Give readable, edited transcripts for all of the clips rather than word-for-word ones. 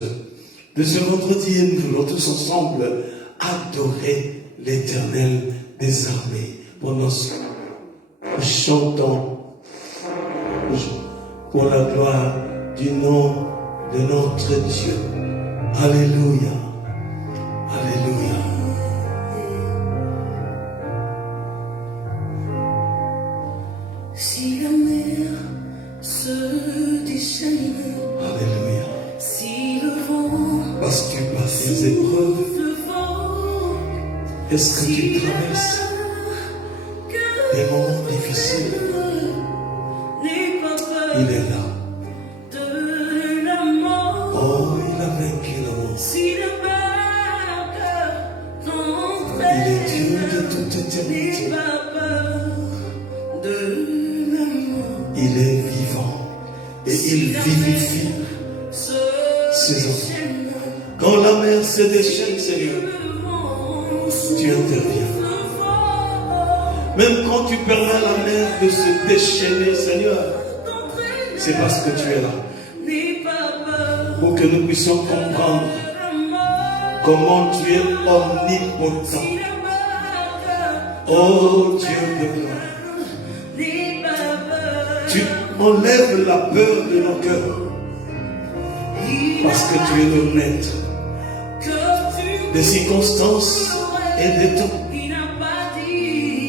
de ce vendredi et nous voulons tous ensemble adorer l'Éternel des armées pendant ce chantant pour la gloire du nom de notre Dieu. Alléluia. Alléluia. Si la mer se déchaîne, Alléluia. si le vent Parce que par ces épreuves, est-ce que tu traverses des moments difficiles? Il est là. Oh, il a vaincu la mort. Il est Dieu de toute éternité. Il est vivant et il vivifie ses enfants. Quand la mer se déchaîne, Seigneur, tu interviens. Même quand tu permets à la mer de se déchaîner, Seigneur, c'est parce que tu es là. Pour que nous puissions comprendre comment tu es omnipotent. Oh Dieu de gloire. Tu enlèves la peur de nos cœurs. Parce que tu es le maître des circonstances et des temps.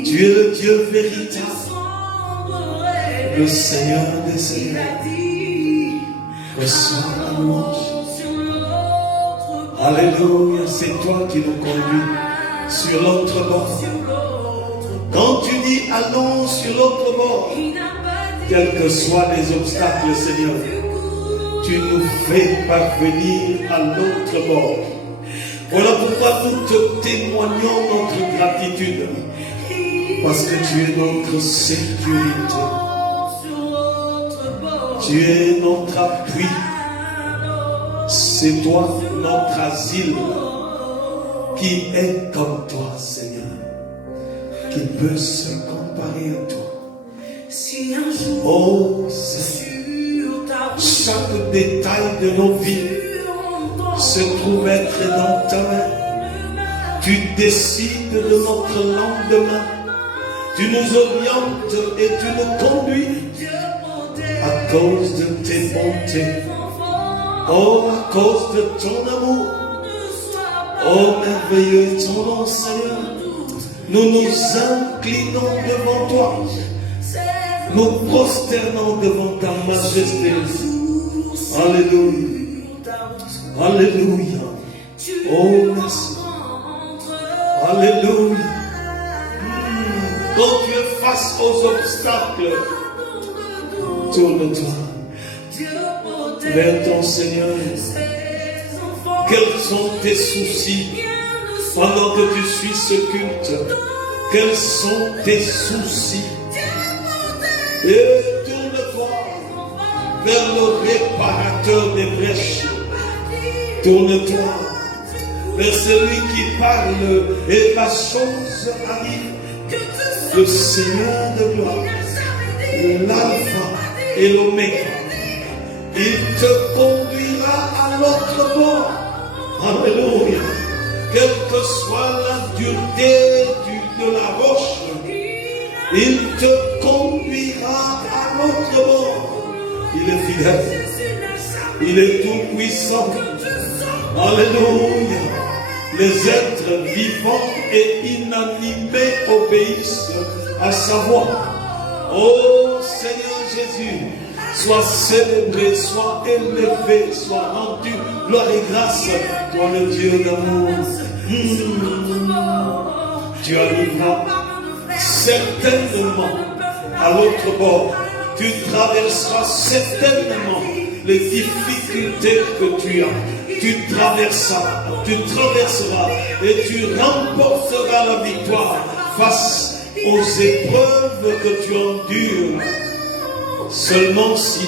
Tu es le Dieu véritable, le Seigneur des Seigneurs. Reçois la louange. Alléluia, c'est toi qui nous conduis sur l'autre bord. Quand tu dis allons sur l'autre bord, quels que soient les obstacles, Seigneur, tu nous fais parvenir à l'autre bord. Voilà pourquoi nous te témoignons notre gratitude. Parce que tu es notre sécurité. Tu es notre appui. C'est toi notre asile. Qui est comme toi, Seigneur? Qui peut se comparer à toi? Oh Seigneur, chaque détail de nos vies se trouve être dans ta main. Tu décides de notre lendemain. Tu nous orientes et tu nous conduis à cause de tes bontés. Oh, à cause de ton amour. Oh, merveilleux est ton nom, Seigneur. Nous nous inclinons devant toi. Nous prosternons devant ta majesté. Alléluia. Alléluia. Oh, merci. Alléluia. Quand tu es face aux obstacles, tourne-toi vers ton Seigneur. Quels sont tes soucis pendant que tu suis ce culte? Quels sont tes soucis? Et tourne-toi vers le réparateur des brèches. Tourne-toi vers celui qui parle et la chose arrive. Le Seigneur de gloire, l'alpha et l'oméga. Il te conduira à l'autre bord. Alléluia. Quelle que soit la dureté de la roche, il te conduira à l'autre bord. Il est fidèle. Il est tout puissant. Alléluia. Les êtres vivants et inanimés obéissent à sa voix. Oh Seigneur Jésus, sois célébré, sois élevé, sois rendu gloire et grâce, toi le Dieu d'amour. Tu arriveras certainement à l'autre bord. Tu traverseras certainement les difficultés que tu as. Tu traverseras et tu remporteras la victoire face aux épreuves que tu endures. Seulement si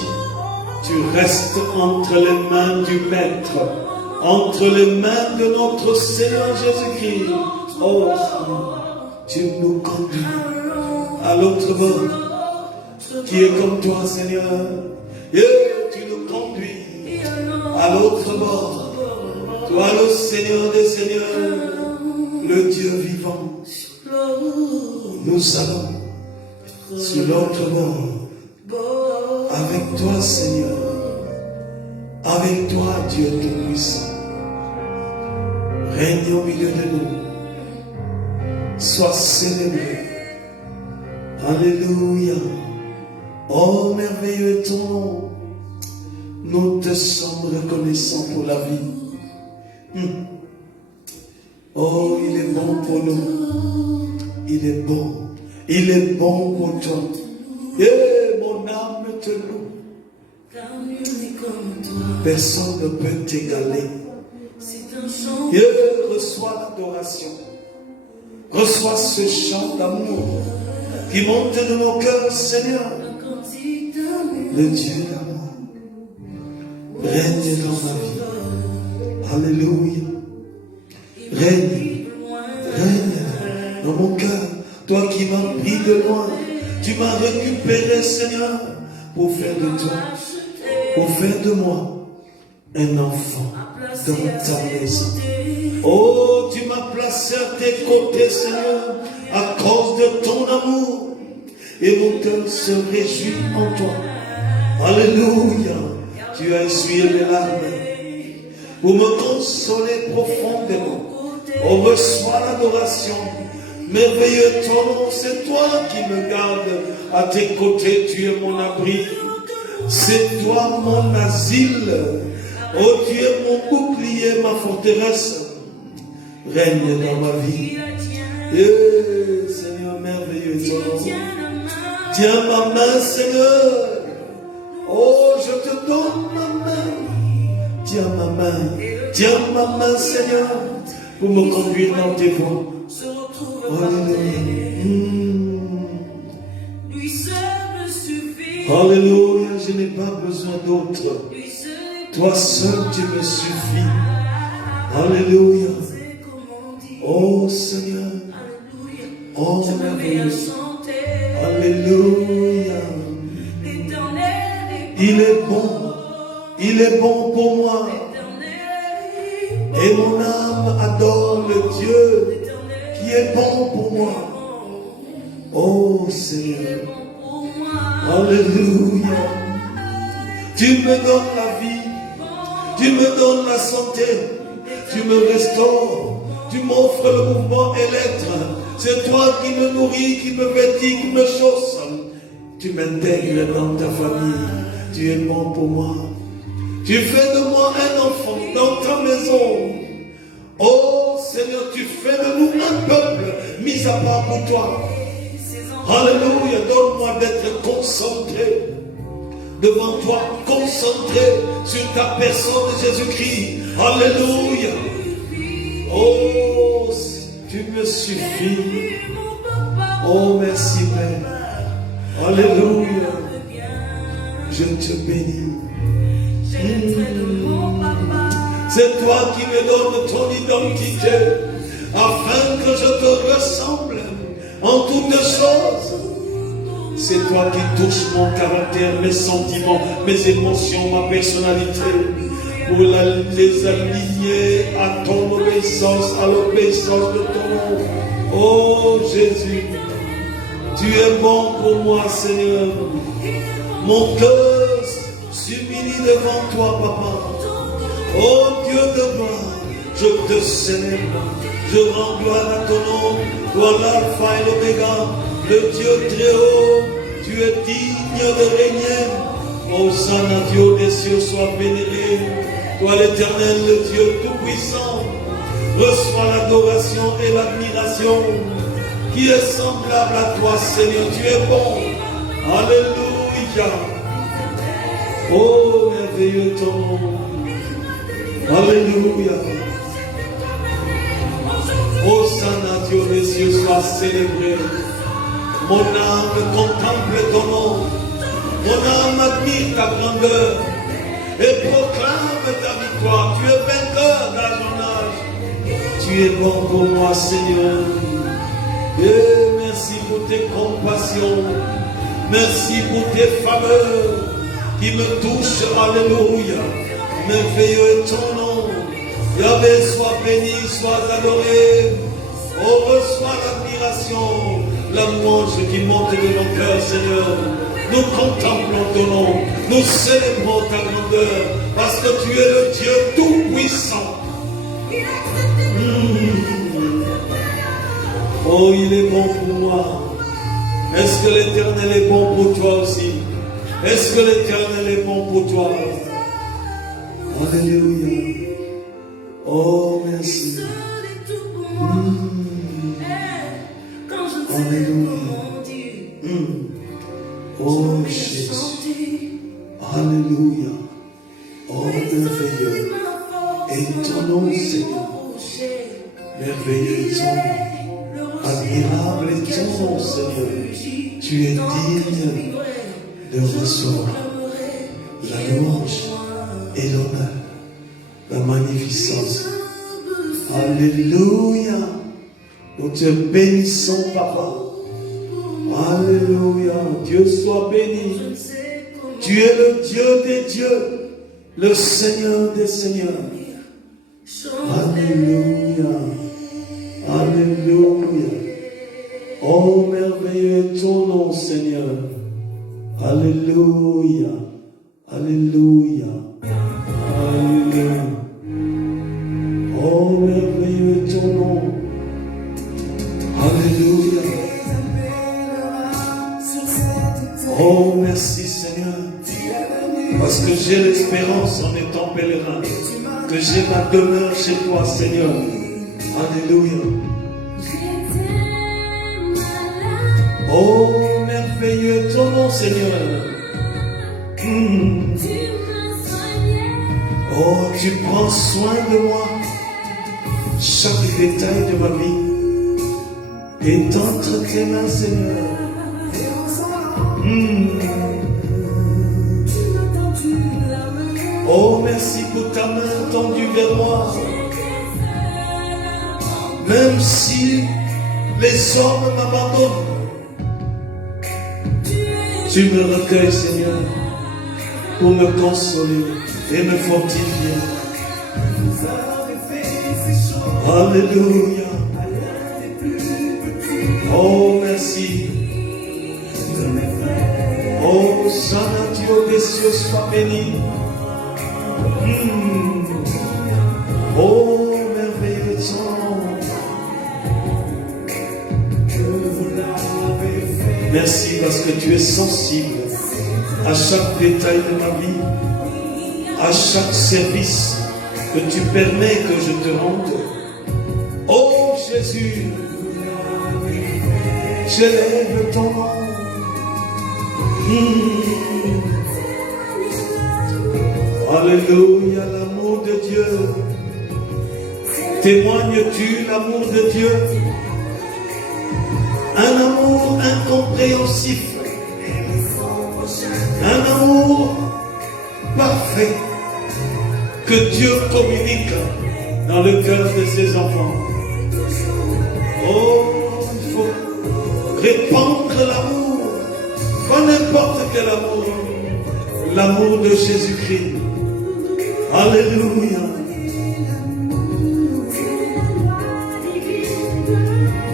tu restes entre les mains du Maître, entre les mains de notre Seigneur Jésus-Christ. Oh, tu nous conduis à l'autre bord, qui est comme toi, Seigneur. Et tu nous conduis à l'autre bord. Toi le Seigneur des Seigneurs, le Dieu vivant. Nous allons sur l'autre bord avec toi Seigneur, avec toi Dieu Tout-Puissant. Règne au milieu de nous. Sois célébré. Alléluia. Oh, merveilleux est ton nom. Nous te sommes reconnaissants pour la vie. Oh, il est bon pour nous. Il est bon. Il est bon pour toi. Et mon âme te loue. Personne ne peut t'égaler. Et reçois l'adoration. Reçois ce chant d'amour qui monte de nos cœurs, Seigneur. Le Dieu d'amour règne dans ma vie. Alléluia. Règne dans mon cœur. Toi qui m'as pris de loin, tu m'as récupéré, Seigneur, pour faire de toi, pour faire de moi un enfant dans ta maison. Oh, tu m'as placé à tes côtés, Seigneur, à cause de ton amour. Et mon cœur se réjouit en toi. Alléluia. Tu as essuyé mes larmes pour me consoler profondément. On reçoit l'adoration. Merveilleux ton nom, c'est toi qui me gardes à tes côtés. Tu es mon abri. C'est toi mon asile. Oh, tu es mon bouclier, ma forteresse. Règne dans ma vie. Et Seigneur, merveilleux ton nom. Tiens ma main, Seigneur. Oh, je te donne ma main. Tiens ma main, Seigneur, pour me conduire dans tes voies. Alléluia. Alléluia, je n'ai pas besoin d'autre. Toi seul, tu me suffis. Alléluia. Oh Seigneur. Oh merveilleux. Alléluia. Il est bon pour moi. Et mon âme adore le Dieu qui est bon pour moi. Oh Seigneur. Alléluia. Tu me donnes la vie. Tu me donnes la santé. Tu me restaures. Tu m'offres le mouvement et l'être. C'est toi qui me nourris, qui me vêtis, qui me chausse. Tu m'intègres dans ta famille. Tu es bon pour moi. Tu fais de moi un enfant dans ta maison. Oh Seigneur, tu fais de nous un peuple mis à part pour toi. Alléluia, donne-moi d'être concentré devant toi, concentré sur ta personne, Jésus-Christ. Alléluia. Oh, tu me suffis. Oh, merci Père. Alléluia. Je te bénis. C'est toi qui me donnes ton identité, afin que je te ressemble en toutes choses. C'est toi qui touches mon caractère, mes sentiments, mes émotions, ma personnalité, pour les aligner à ton obéissance, à l'obéissance de ton nom. Oh Jésus, tu es bon pour moi, Seigneur. Mon cœur s'humilie devant toi, Papa. Oh Dieu de gloire, je te célèbre, je rends gloire à ton nom, toi l'alpha et l'oméga, le Dieu très haut, tu es digne de régner. Oh Saint Dieu des cieux, sois vénéré, toi l'Éternel, le Dieu tout-puissant, reçois l'adoration et l'admiration qui est semblable à toi, Seigneur, tu es bon. Alléluia. Oh merveilleux ton nom. Alléluia. Oh Saint Dieu des cieux, sois célébré. Mon âme contemple ton nom. Mon âme admire ta grandeur et proclame ta victoire. Tu es vainqueur d'âge en âge. Tu es bon pour moi, Seigneur. Et merci pour tes compassions. Merci pour tes faveurs qui me touchent. Alléluia. Merveilleux est ton nom. Yahvé, sois béni, sois adoré. Oh, reçois l'admiration, la louange qui monte de nos cœurs, Seigneur. Nous contemplons ton nom, nous célébrons ta grandeur, parce que tu es le Dieu tout-puissant. Oh, il est bon pour moi. Est-ce que l'Éternel est bon pour toi aussi? Est-ce que l'Éternel est bon pour toi? Alléluia. Oh, merci. Alléluia. Oh, Jésus. Alléluia. Oh, merveilleux est ton nom, Seigneur. Merveilleux est ton nom. Admirable est ton nom, Seigneur. Tu es digne de recevoir la louange et l'honneur, la magnificence. Alléluia. Nous te bénissons, Papa. Alléluia. Dieu soit béni. Tu es le Dieu des dieux, le Seigneur des seigneurs. Alléluia. Alléluia. Oh, merveilleux est ton nom, Seigneur. Alléluia. Alléluia. Alléluia. Oh, merveilleux est ton nom. Alléluia. Oh, merci Seigneur. Parce que j'ai l'espérance en étant pèlerin. Que j'ai ma demeure chez toi, Seigneur. Alléluia. Oh, merveilleux est ton nom, Seigneur. Oh, tu prends soin de moi. Chaque détail de ma vie est entre tes mains, Seigneur. Oh, merci pour ta main tendue vers moi. Même si les hommes m'abandonnent, tu me recueilles, Seigneur, pour me consoler et me fortifier. Alléluia. Oh, merci. Oh, Saint Dieu des cieux, sois béni. Oh, merveilleux ton. Merci parce que tu es sensible à chaque détail de ma vie, à chaque service que tu permets que je te rende. Oh Jésus, j'élève ton nom. Alléluia, l'amour de Dieu. Témoignes-tu l'amour de Dieu? Un amour incompréhensible. Un amour parfait que Dieu communique dans le cœur de ses enfants. Oh, il faut répandre l'amour. Pas n'importe quel amour. L'amour de Jésus-Christ. Alléluia.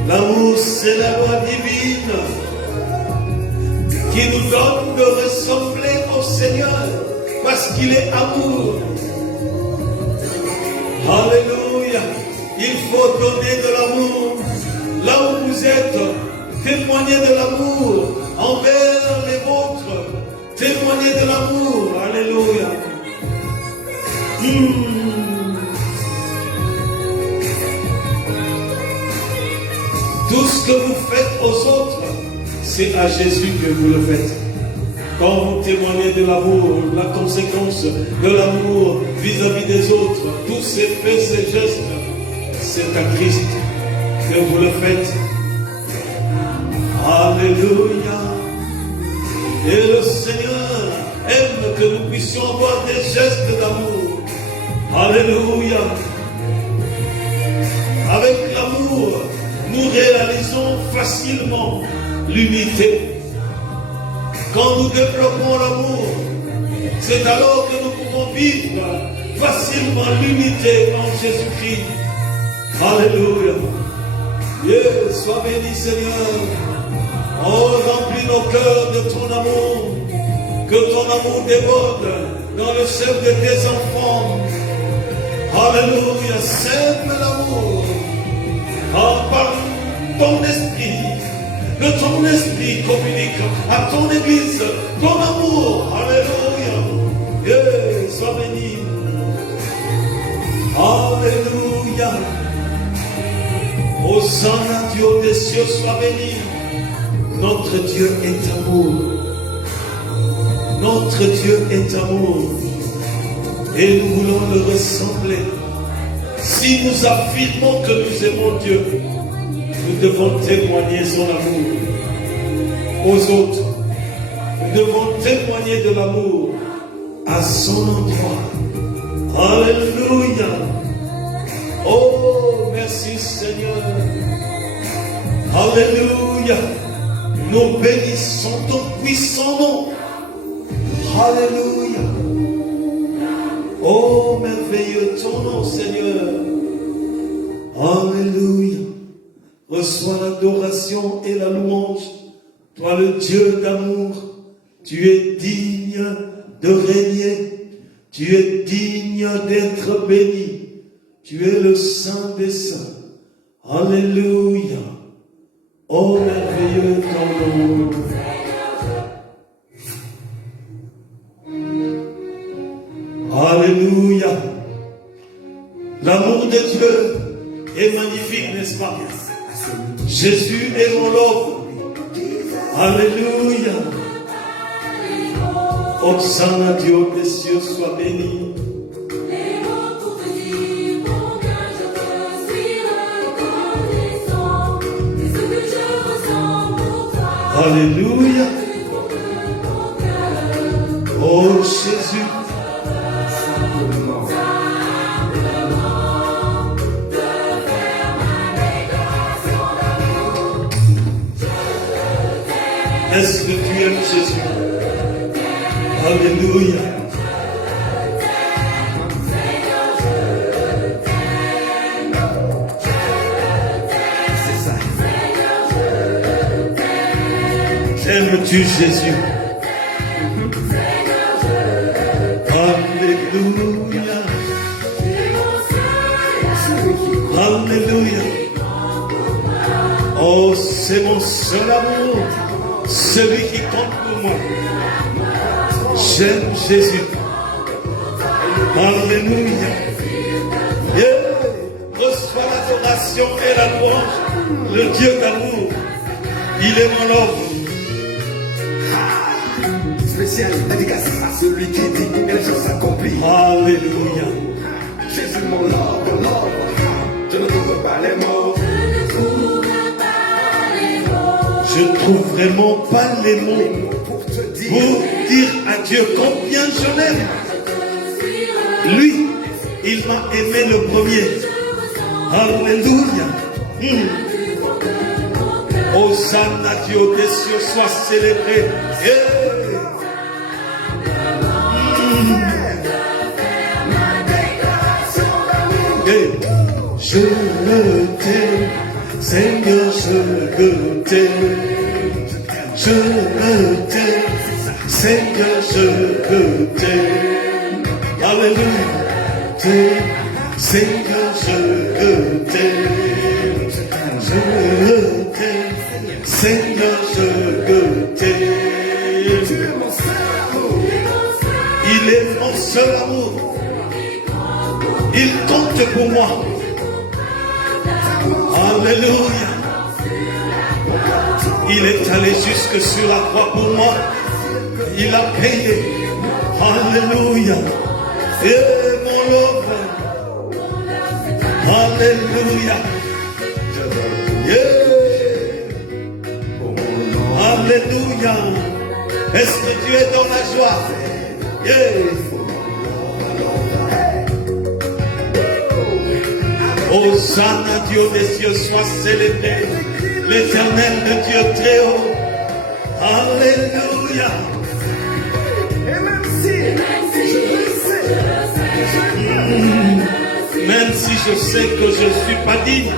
L'amour, c'est la loi divine qui nous donne de ressembler au Seigneur parce qu'il est amour. Alléluia. Il faut donner de l'amour. Là où vous êtes, témoignez de l'amour envers les vôtres. Témoignez de l'amour. Alléluia. Tout ce que vous faites aux autres, c'est à Jésus que vous le faites. Quand vous témoignez de l'amour, la conséquence de l'amour vis-à-vis des autres, tous ces faits, ces gestes, c'est à Christ que vous le faites. Alléluia. Et le Seigneur aime que nous puissions avoir des gestes d'amour. Alléluia. Avec l'amour, nous réalisons facilement l'unité. Quand nous développons l'amour, c'est alors que nous pouvons vivre facilement l'unité en Jésus-Christ. Alléluia. Yeah, sois béni Seigneur. Oh, remplis nos cœurs de ton amour. Que ton amour déborde dans le cœur de tes enfants. Alléluia. Sème l'amour. Par ton esprit. Que ton esprit communique à ton église ton amour. Alléluia. Yeah, sois béni. Alléluia. Hosanna, Dieu des cieux, sois béni. Notre Dieu est amour. Notre Dieu est amour. Et nous voulons le ressembler. Si nous affirmons que nous aimons Dieu, nous devons témoigner son amour aux autres. Nous devons témoigner de l'amour à son endroit. Alléluia. Oh, merci Seigneur. Alléluia. Nous bénissons ton puissant nom. Alléluia. Oh, merveilleux ton nom, Seigneur. Alléluia. Reçois l'adoration et la louange. Toi, le Dieu d'amour, tu es digne de régner. Tu es digne d'être béni. Tu es le Saint des Saints. Alléluia. Oh, merveilleux ton nom. Alléluia. L'amour de Dieu est magnifique, n'est-ce pas? Jésus est mon love. Alléluia. Hosanna, Dieu des cieux, sois béni. Alléluia. Oh Jésus. Est-ce que tu aimes Jésus? Alléluia. Aimes-tu Jésus? Alléluia. Alléluia. Oh, c'est mon seul amour, celui qui compte pour moi. J'aime Jésus. Alléluia. Reçois l'adoration et la louange, le Dieu d'amour. Il est mon homme. Spécial dédicace à celui qui dit et les choses s'accomplissent. Alléluia. Jésus mon Lord, je ne trouve pas les mots. Je ne trouve vraiment pas les mots pour dire à Dieu combien je l'aime. Lui, il m'a aimé le premier. Alléluia. Hosanna, Dieu des cieux, soit célébré. Je t'aime, Seigneur, je t'aime. Je t'aime, Seigneur, je t'aime. Alléluia. Seigneur, je t'aime. Je t'aime, Seigneur, je t'aime. Il est mon seul amour. Il compte pour moi. Alléluia. Il est allé jusque sur la croix pour moi. Il a payé. Alléluia. Et mon love. Alléluia. Yeah. Alléluia. Est-ce que tu es dans la joie? Yeah. Hosanna, Dieu des cieux, soit célébré. L'éternel de Dieu très haut. Alléluia. Et même si je le sais, Même si je sais que je ne suis pas digne,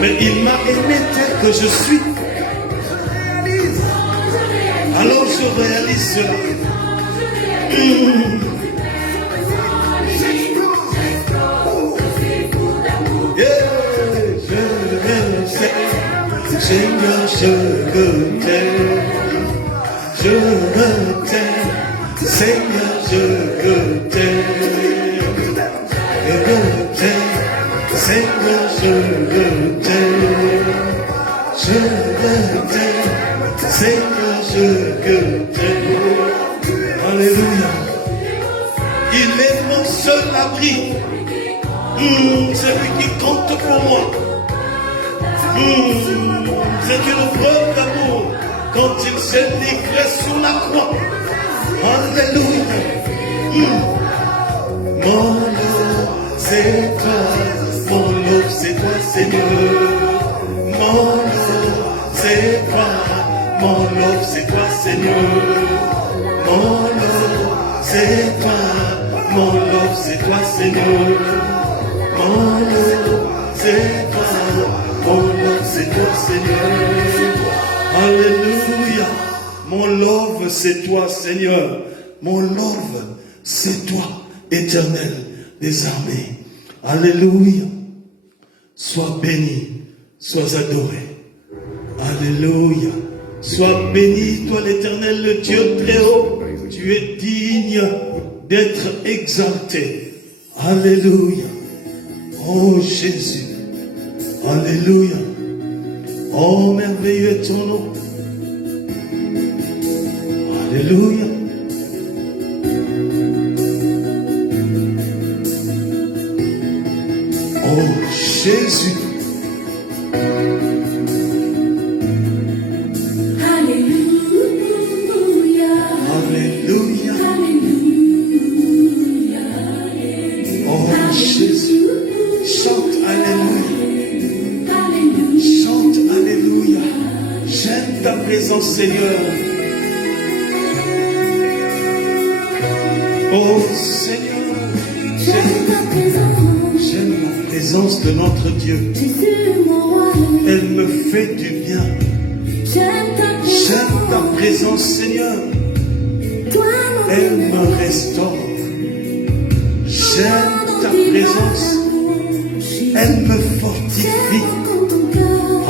mais il m'a aimé tel que je suis. Alors je réalise cela. Seigneur, je t'aime. Je t'aime. Seigneur, je t'aime. Seigneur, je t'aime. Je t'aime. Seigneur, je t'aime. Alléluia. Il est mon seul abri. C'est lui qui compte pour moi. C'est une preuve d'amour quand il s'est livré sur la croix. Alléluia. Mon loup, c'est toi. Mon loup, c'est toi, Seigneur. Mon loup, c'est toi. Mon loup, c'est toi, Seigneur. Mon loup, c'est toi. Mon loup, c'est toi, Seigneur. Mon loup, c'est toi. Mon love, c'est toi, Seigneur. Alléluia. Mon love, c'est toi, Seigneur. Mon love, c'est toi, Éternel des armées. Alléluia. Sois béni, sois adoré. Alléluia. Sois béni, toi l'Éternel, le Dieu très haut. Tu es digne d'être exalté. Alléluia. Oh Jésus. Alléluia. Oh, merveilleux est ton nom. Alléluia. Oh, Jésus. Alléluia. Alléluia. Alléluia. Oh, Jésus. Chante Alléluia. Alléluia. J'aime ta présence, Seigneur. Oh Seigneur, j'aime la présence de notre Dieu. Elle me fait du bien. J'aime ta présence, Seigneur. Elle me restaure. J'aime ta présence. Elle me fortifie.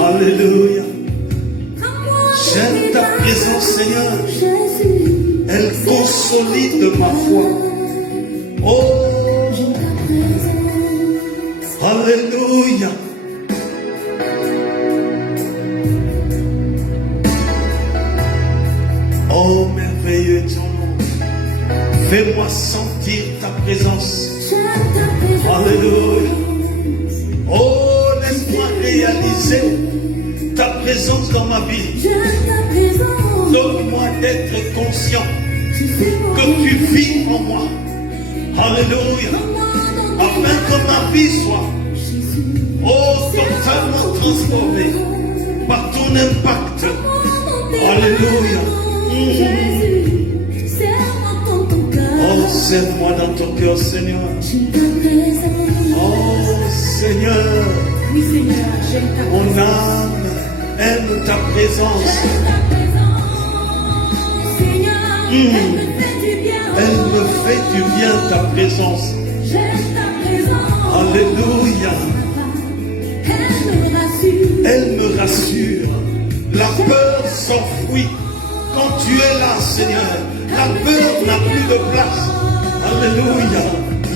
Alléluia. J'aime ta présence, Seigneur. Elle consolide ma foi. Oh, alléluia. Oh, merveilleux ton nom. Fais-moi sentir ta présence. Alléluia. Oh, laisse-moi réaliser ta présence dans ma vie. Donne-moi d'être conscient que tu vis en moi. Alléluia. Afin que ma vie soit totalement transformée par ton impact. Alléluia. Oh, serre-moi dans ton cœur, Seigneur. Oh, Seigneur. Mon âme aime ta présence. Elle me fait du bien, ta présence. Alléluia. Elle me rassure. La peur s'enfuit quand tu es là, Seigneur. La peur n'a plus de place. Alléluia.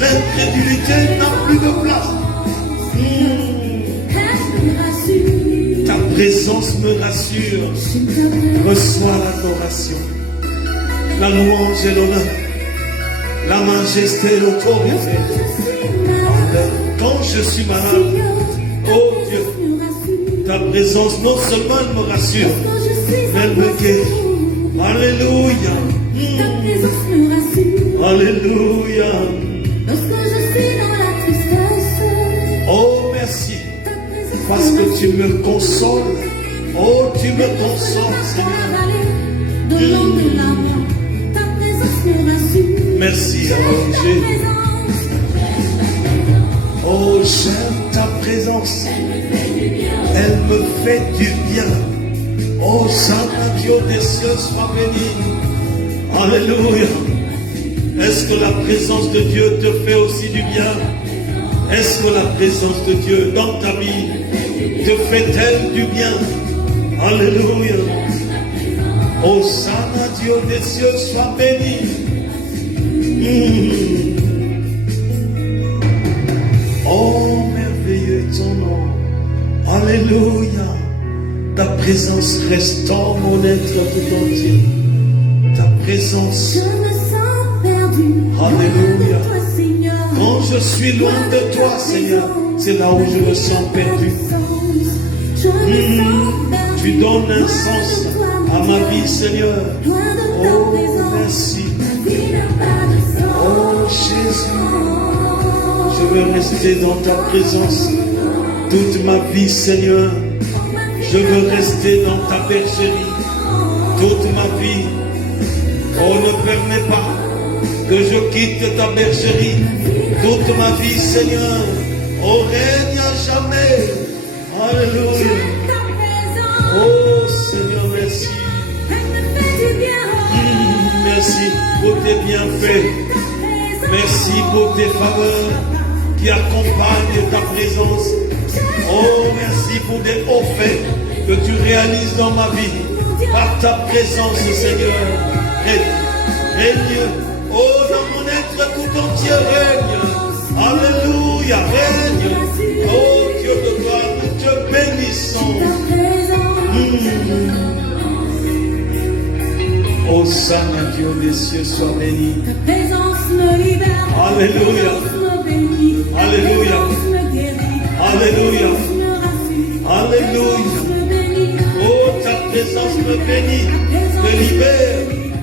L'incrédulité n'a plus de place. Ta présence me rassure. Reçois l'adoration, la louange et l'honneur, la majesté et l'autorité. Quand je suis malade, oh Dieu, ta présence non seulement elle me rassure, mais elle me guérit. Alléluia. Alléluia. Oh merci, parce que tu me consoles. Oh, tu me consoles, Seigneur. Merci, Jésus. j'aime ta présence. Elle me fait du bien. Oh, Saint Dieu des cieux, sois béni. Alléluia. Est-ce que la présence de Dieu te fait aussi du bien? Est-ce que la présence de Dieu dans ta vie te fait-elle du bien? Alléluia. Oh, Saint Dieu des cieux, sois béni. Oh, merveilleux est ton nom. Alléluia. Ta présence restaure mon être tout entier. Ta présence. Je me sens perdu. Alléluia. Toi, Seigneur. Quand je suis loin de toi, Seigneur, c'est là où je me sens perdu. Tu donnes un sens à ma vie, Seigneur. Oh, merci. Oh, Jésus. Je veux rester dans ta présence toute ma vie, Seigneur. Je veux rester dans ta bergerie toute ma vie. Oh, ne permets pas que je quitte ta bergerie toute ma vie, Seigneur. Oh, règne à jamais. Alléluia. Oh, Seigneur, merci. Merci pour tes bienfaits. Merci pour tes faveurs qui accompagnent ta présence. Oh, merci pour des hauts faits que tu réalises dans ma vie par ta présence, Seigneur. Règne. Oh, dans mon être tout entier, règne. Alléluia, règne. Oh, Dieu de gloire, nous te bénissons. Oh, Saint Dieu des cieux, sois béni. Ta présence me libère. Alléluia. Alléluia. Alléluia. Alléluia. Oh, ta présence me bénit, me libère.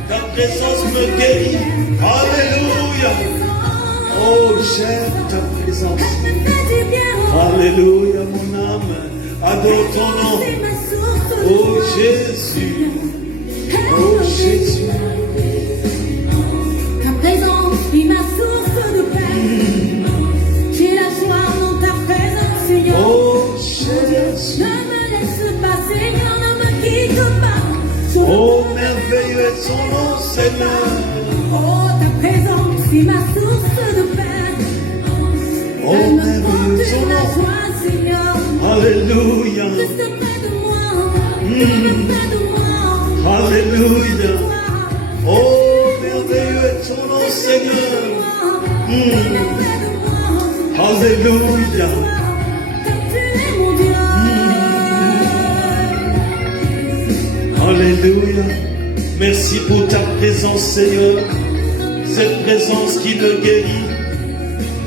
Ta présence me guérit. Alléluia. Oh, j'aime ta présence. Alléluia, mon âme. Adore ton nom. Oh, Jésus. Oh, Jésus. Ta présence est ma source de paix. J'ai la joie dans ta présence, Seigneur. Oh, Jésus. Ne me laisse pas, Seigneur, ne me quitte pas. Oh, merveilleux est son nom, Seigneur. Oh, ta présence est ma source de paix. Oh, Elle me merveilleux porte est son la nom. joie, Seigneur. Alléluia. Reste près de moi. Reste près de moi. Alléluia. Oh, merveilleux est ton nom, Seigneur. Alléluia. Alléluia. Merci pour ta présence, Seigneur. Cette présence qui me guérit,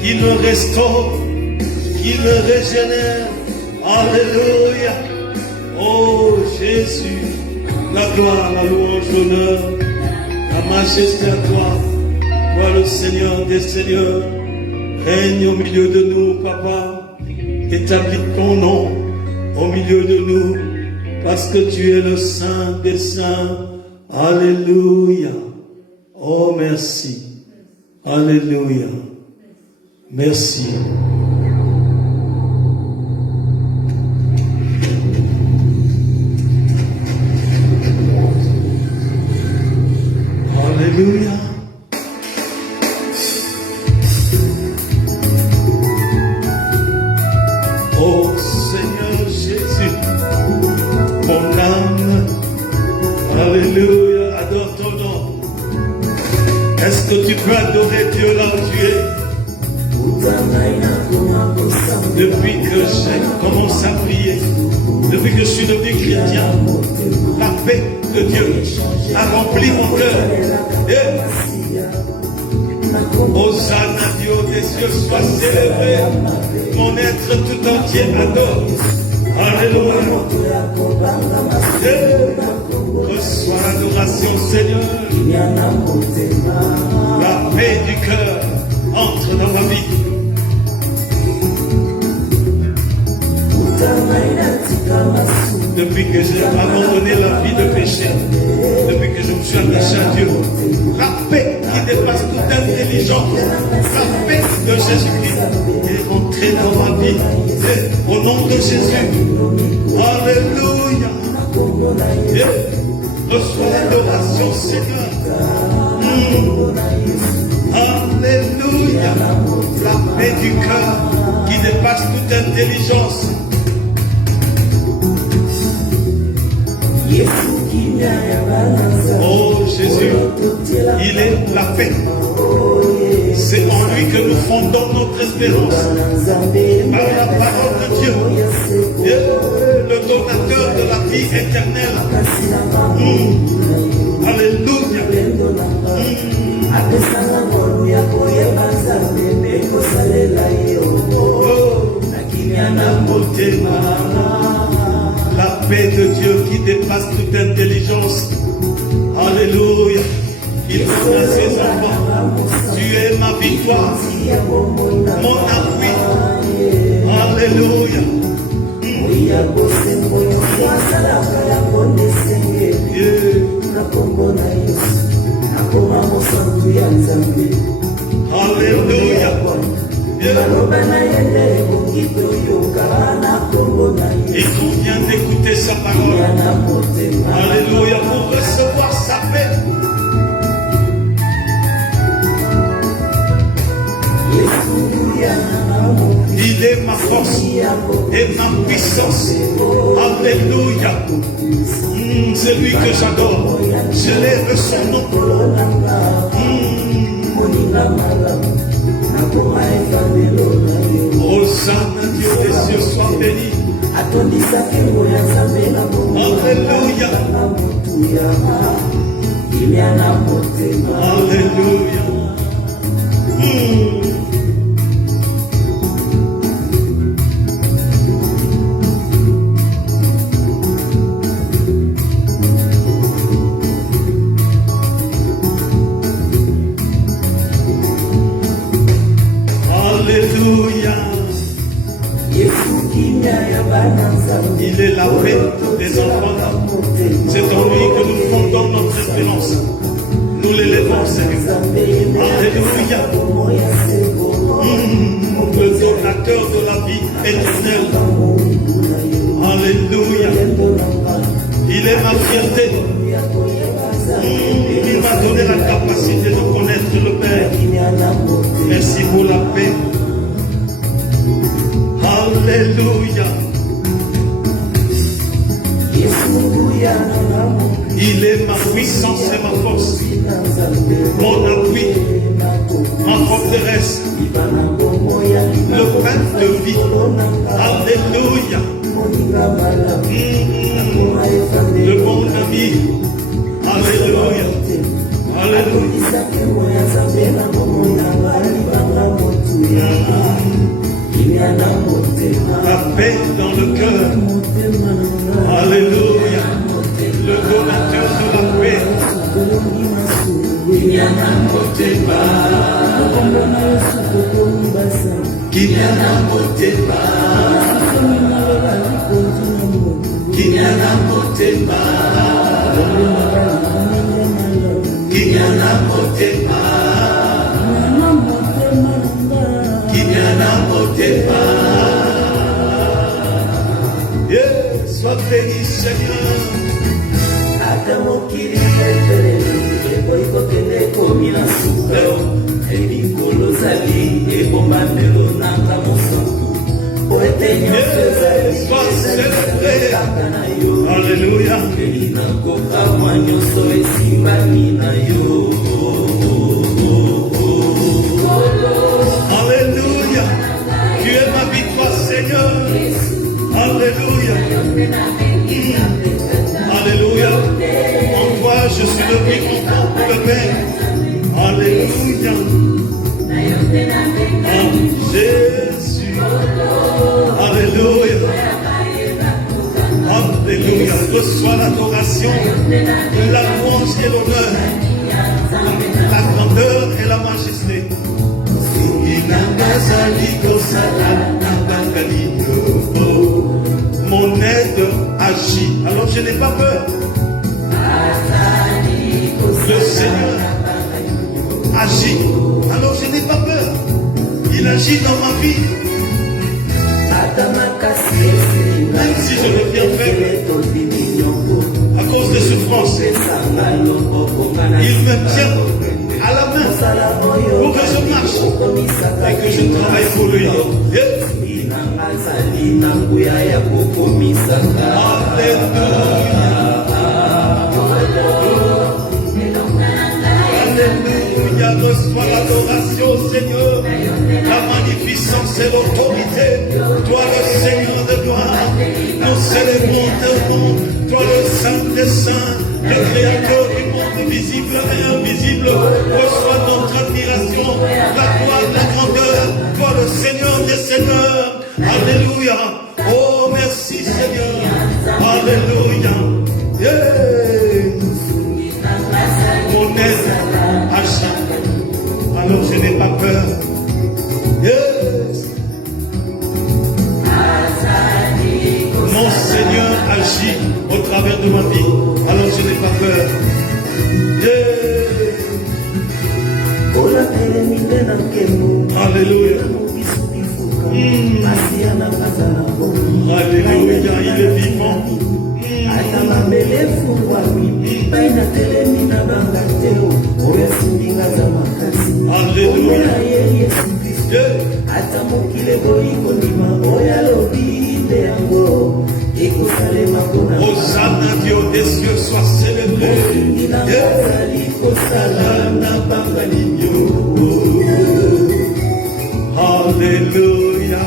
qui me restaure, qui me régénère. Alléluia. Oh, Jésus. La gloire, la louange, l'honneur, la majesté à toi. Toi le Seigneur des Seigneurs. Règne au milieu de nous, Papa. Établis ton nom au milieu de nous. Parce que tu es le Saint des Saints. Alléluia. Oh, merci. Alléluia. Merci. Alléluia. Oh Seigneur Jésus, mon âme, alléluia, adore ton nom. Est-ce que tu peux adorer Dieu là où tu es? Depuis que j'ai commencé à prier, depuis que je suis devenu chrétien, la paix de Dieu a rempli mon cœur. Hosanna, Dieu des cieux, soit célébré. Mon être tout entier adore. Alléluia. Reçois l'adoration, Seigneur. La paix du cœur entre dans ma vie. Depuis que j'ai abandonné la vie de péché, depuis que je me suis attaché à Dieu. La paix qui dépasse toute intelligence. La paix de Jésus-Christ est rentrée dans ma vie. Et au nom de Jésus. Alléluia. Et reçois l'adoration, Seigneur. Alléluia. La paix du cœur qui dépasse toute intelligence. Oh Jésus, il est la paix. C'est en lui que nous fondons notre espérance. Par la parole de Dieu, le donateur de la vie éternelle. Alléluia. La paix de Dieu qui dépasse toute intelligence. Alléluia. Il donne à ses enfants. Tu es ma victoire, mon appui. Alléluia. Alléluia. Il convient d'écouter sa parole. Alléluia. Pour recevoir sa paix. Il est ma force et ma puissance. Alléluia. C'est lui que j'adore. Je lève son nom. Hosanna, Dieu des cieux, sois béni. Alléluia. Alléluia. Alléluia. Il est la paix des enfants. C'est en lui que nous fondons notre espérance. Nous l'élevons, Seigneur. Alléluia. Le donateur de la vie éternelle. Alléluia. Il est ma fierté. Il m'a donné la capacité de connaître le Père. Merci pour la paix. Alléluia. Il est ma puissance et ma force, mon appui, ma forteresse, le pain de vie. Alléluia. Le bon ami. Alléluia. Alléluia. La paix dans le cœur. Alléluia. Le donateur de la paix. Sois béni, Seigneur. Sois célébré. Alléluia. Alléluia. Tu es ma victoire, Seigneur. Alléluia. Alléluia. En toi, je suis devenu enfant pour le Père. Alléluia. En Jésus. Alléluia. Alléluia. Reçois l'adoration, la louange et l'honneur, la grandeur et la majesté. Mon aide agit. Alors je n'ai pas peur. agit, alors je n'ai pas peur. Il agit dans ma vie. Même si je deviens faible, à cause des souffrances, il me tient à la main pour que je marche et que je travaille pour lui. Alléluia, reçois l'adoration, Seigneur, la magnificence et l'autorité. Toi, le Seigneur de gloire, nous célébrons ton nom. Toi, le Saint des Saints, le Créateur du monde visible et invisible. Reçois notre admiration, la gloire, la grandeur. Toi, le Seigneur des Seigneurs. Alléluia. Oh, merci, Seigneur. Alléluia. Yeah. Mon aide agit, alors je n'ai pas peur. Yes. Mon Seigneur agit au travers de ma vie, alors je n'ai pas peur. Yeah. Alléluia. Alléluia, il est vivant. Alléluia. Hosanna, Dieu des cieux, soit célébré. Alléluia.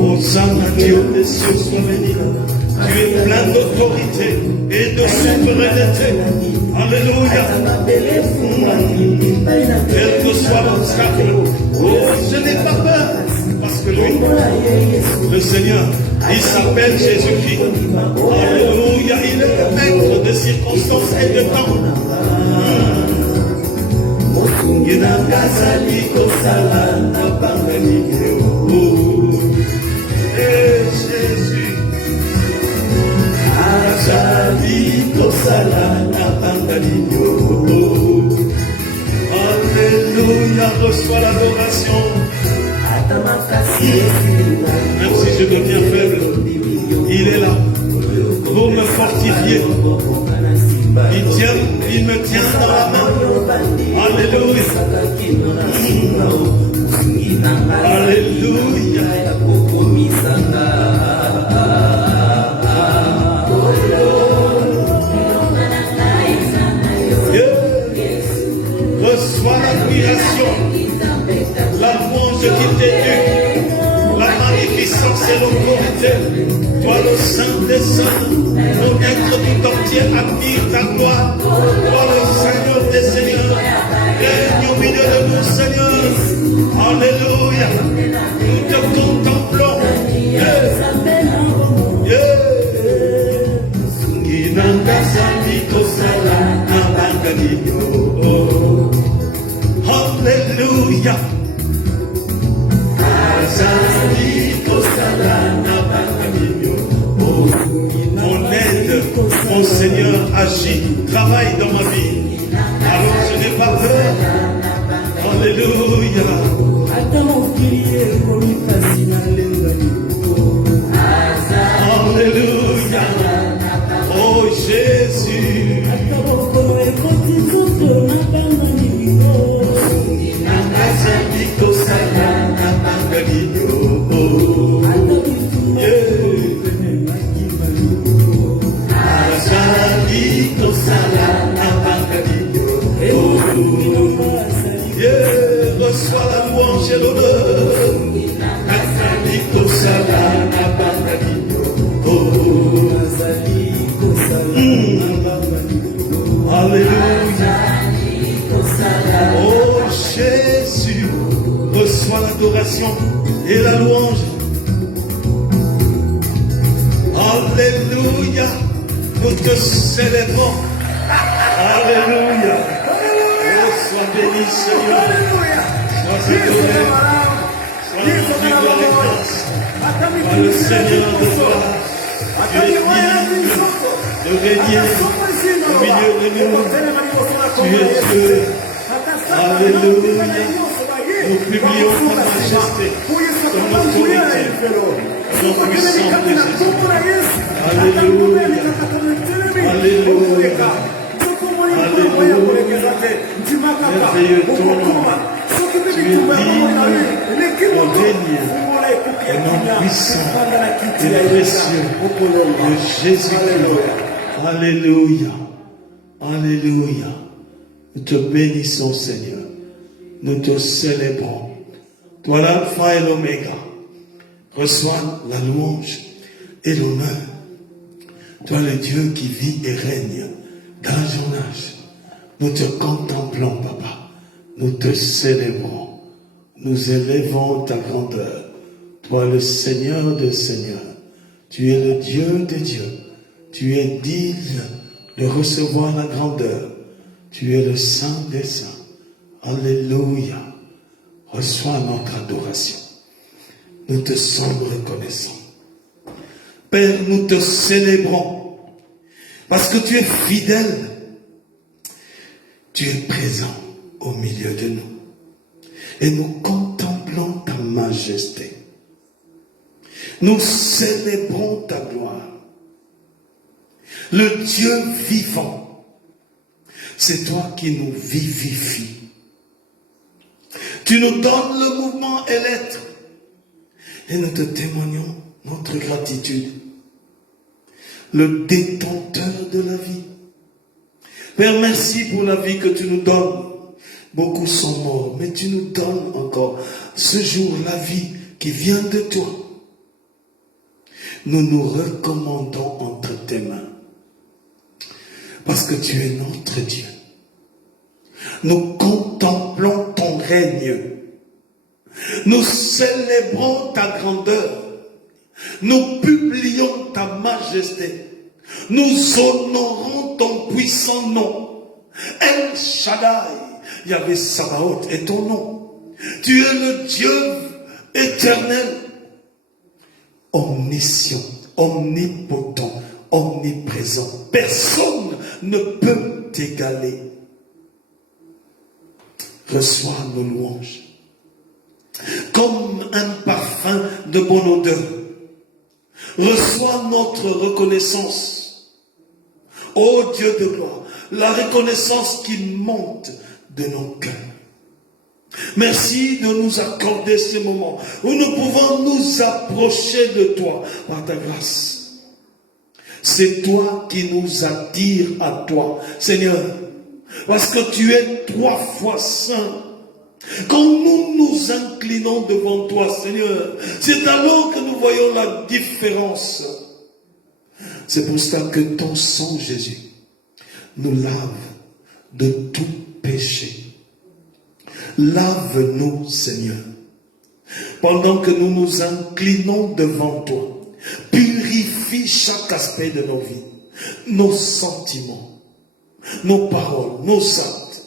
Hosanna, Dieu des cieux, soit béni. Tu es plein d'autorité et de souveraineté. Alléluia. Quel que soit l'obstacle, oh, je n'ai pas peur. Parce que lui, le Seigneur, il s'appelle Jésus-Christ. Alléluia. Il est le maître de circonstances et de temps. Et Jésus. Alléluia, reçois l'adoration. Même si je deviens faible, il est là pour me fortifier. Il me tient dans la main. Alléluia. Alléluia. Reçois l'admiration, la louange qui t'est due, la magnificence et l'autorité. Toi, le Saint des Saints, mon être tout entier admire ta gloire. Toi, le Seigneur des Seigneurs, règne au milieu de nous, Seigneur. Alléluia. Nous te contemplons. Alléluia. Mon aide, mon Seigneur agit, travaille dans ma vie. Alors je n'ai pas peur. Alléluia. Alléluia. Oh Jésus. Reçois la louange et l'honneur. Alléluia. Oh Jésus, reçois l'adoration et la louange. Alléluia. Nous te célébrons. Alléluia. Oh, sois béni, Seigneur. Sois adoré. Sois rendu gloire et grâce. Par le Seigneur de gloire. Tu es digne de régner au milieu de nous. Tu es Dieu. Alléluia. Nous publions ta majesté, ton autorité, ton puissance de Jésus. Alléluia. Alléluia. Alléluia. Merveilleux ton nom. Tu es digne de régner au nom puissant et précieux de Jésus-Christ. Alléluia. Alléluia. Nous te bénissons, Seigneur. Nous te célébrons. Toi l'alpha et l'oméga. Reçois la louange et l'honneur. Toi le Dieu qui vit et règne dans ton âge. Nous te contemplons, Papa. Nous te célébrons. Nous élevons ta grandeur. Toi le Seigneur des Seigneurs. Tu es le Dieu des dieux. Tu es digne de recevoir la grandeur. Tu es le Saint des Saints. Alléluia. Reçois notre adoration. Nous te sommes reconnaissants. Père, nous te célébrons. Parce que tu es fidèle. Tu es présent au milieu de nous. Et nous contemplons ta majesté. Nous célébrons ta gloire. Le Dieu vivant, c'est toi qui nous vivifies. Tu nous donnes le mouvement et l'être. Et nous te témoignons notre gratitude. Le détenteur de la vie. Père, merci pour la vie que tu nous donnes. Beaucoup sont morts, mais tu nous donnes encore ce jour la vie qui vient de toi. Nous nous recommandons entre tes mains. Parce que tu es notre Dieu. Nous contemplons ton règne. Nous célébrons ta grandeur. Nous publions ta majesté. Nous honorons ton puissant nom. El Shaddai, Yahvé Sabaoth est ton nom. Tu es le Dieu éternel, omniscient, omnipotent, omniprésent. Personne ne peut t'égaler. Reçois nos louanges comme un parfum de bonne odeur. Reçois notre reconnaissance. Ô Dieu de gloire, la reconnaissance qui monte de nos cœurs. Merci de nous accorder ces moments où nous pouvons nous approcher de toi par ta grâce. C'est toi qui nous attires à toi, Seigneur, parce que tu es 3 fois saint. Quand nous nous inclinons devant toi, Seigneur, c'est alors que nous voyons la différence. C'est pour cela que ton sang, Jésus, nous lave de tout péché. Lave-nous, Seigneur, pendant que nous nous inclinons devant toi. Purifie chaque aspect de nos vies, nos sentiments, nos paroles, nos actes,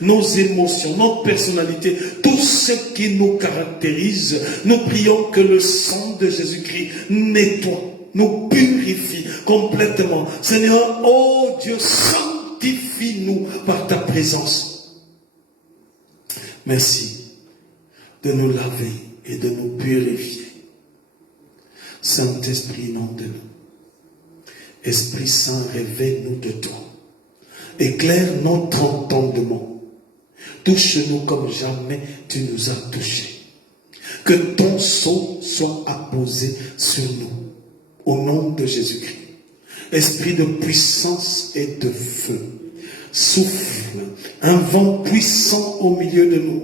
nos émotions, notre personnalité, tout ce qui nous caractérise. Nous prions que le sang de Jésus-Christ nettoie, nous purifie complètement. Seigneur, oh Dieu, sanctifie-nous par ta présence. Merci de nous laver et de nous purifier. Saint-Esprit, nom de nous. Esprit Saint, révèle-nous de toi. Éclaire notre entendement. Touche-nous comme jamais tu nous as touchés. Que ton sceau soit apposé sur nous. Au nom de Jésus-Christ. Esprit de puissance et de feu. Souffle un vent puissant au milieu de nous.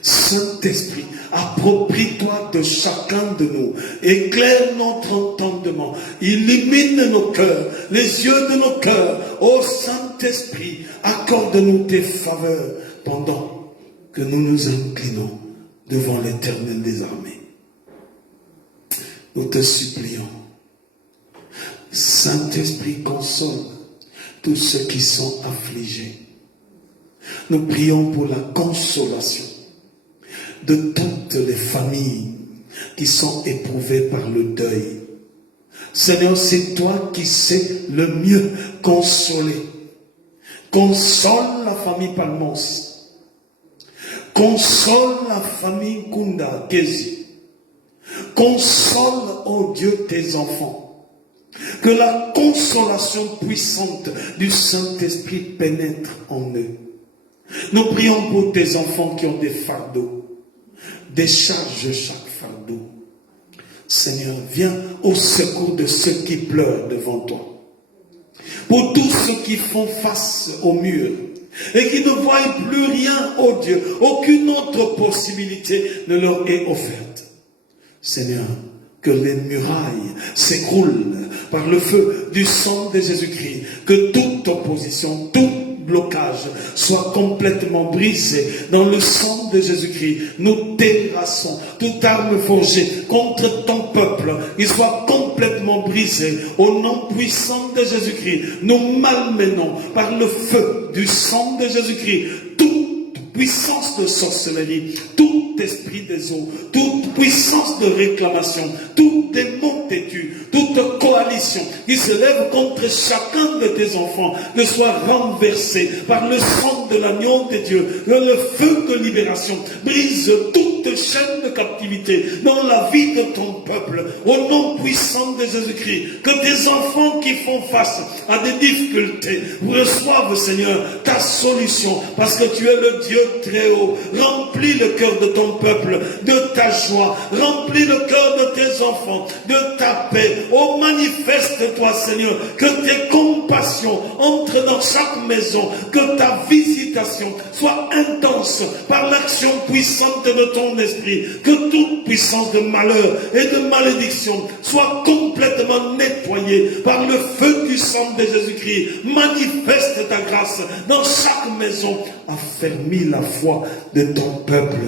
Saint-Esprit, approprie-toi de chacun de nous. Éclaire notre entendement. Illumine nos cœurs, les yeux de nos cœurs. Ô Saint-Esprit, accorde-nous tes faveurs pendant que nous nous inclinons devant l'Éternel des armées. Nous te supplions. Saint-Esprit, console tous ceux qui sont affligés. Nous prions pour la consolation de toutes les familles qui sont éprouvées par le deuil, Seigneur, c'est toi qui sais le mieux consoler. Console la famille Palmos. Console la famille Kunda, Kezi. Console, oh Dieu, tes enfants. Que la consolation puissante du Saint-Esprit pénètre en eux. Nous prions pour tes enfants qui ont des fardeaux. Décharge chaque fardeau. Seigneur, viens au secours de ceux qui pleurent devant toi. Pour tous ceux qui font face au mur et qui ne voient plus rien, oh Dieu, aucune autre possibilité ne leur est offerte. Seigneur, que les murailles s'écroulent par le feu du sang de Jésus-Christ, que toute opposition, tout blocage soit complètement brisé dans le sang de Jésus-Christ. Nous terrassons toute arme forgée contre ton peuple, il soit complètement brisé au nom puissant de Jésus-Christ. Nous malmenons par le feu du sang de Jésus-Christ toute puissance de sorcellerie, tout esprit des eaux, toute puissance de réclamation, tout démon têtu, toute coalition qui se lève contre chacun de tes enfants, ne soit renversée par le sang de l'agneau de Dieu. Le feu de libération brise toute chaîne de captivité dans la vie de ton peuple, au nom puissant de Jésus-Christ. Que tes enfants qui font face à des difficultés reçoivent, Seigneur, ta solution, parce que tu es le Dieu très haut. Remplis le cœur de ton peuple de ta joie, remplis le cœur de tes enfants de ta paix. Oh, manifeste-toi, Seigneur, que tes compassions entrent dans chaque maison, que ta visitation soit intense par l'action puissante de ton esprit, que toute puissance de malheur et de malédiction soit complètement nettoyée par le feu du sang de Jésus-Christ. Manifeste ta grâce dans chaque maison. Affermis la foi de ton peuple.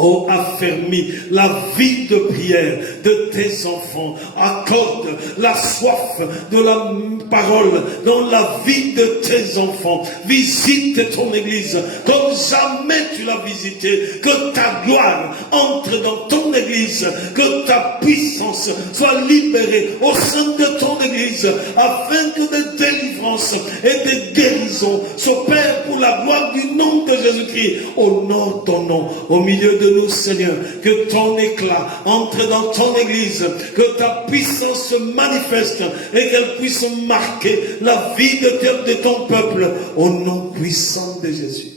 Oh, affermis la vie de prière de tes enfants. Accorde la soif de la parole dans la vie de tes enfants. Visite ton église comme jamais tu l'as visité. Que ta gloire entre dans ton église. Que ta puissance soit libérée au sein de ton église, afin que des délivrances et des guérisons s'opèrent pour la gloire du nom de Jésus-Christ. Honore ton nom au milieu de nous, Seigneur, que ton éclat entre dans ton église, que ta puissance se manifeste et qu'elle puisse marquer la vie de ton peuple au nom puissant de Jésus.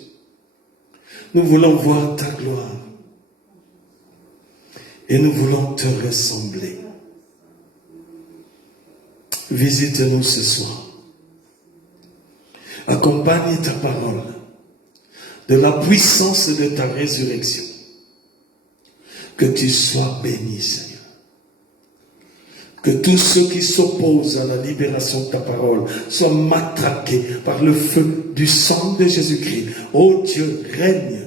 Nous voulons voir ta gloire et nous voulons te ressembler. Visite-nous ce soir. Accompagne ta parole de la puissance de ta résurrection. Que tu sois béni, Seigneur. Que tous ceux qui s'opposent à la libération de ta parole soient matraqués par le feu du sang de Jésus-Christ. Oh Dieu, règne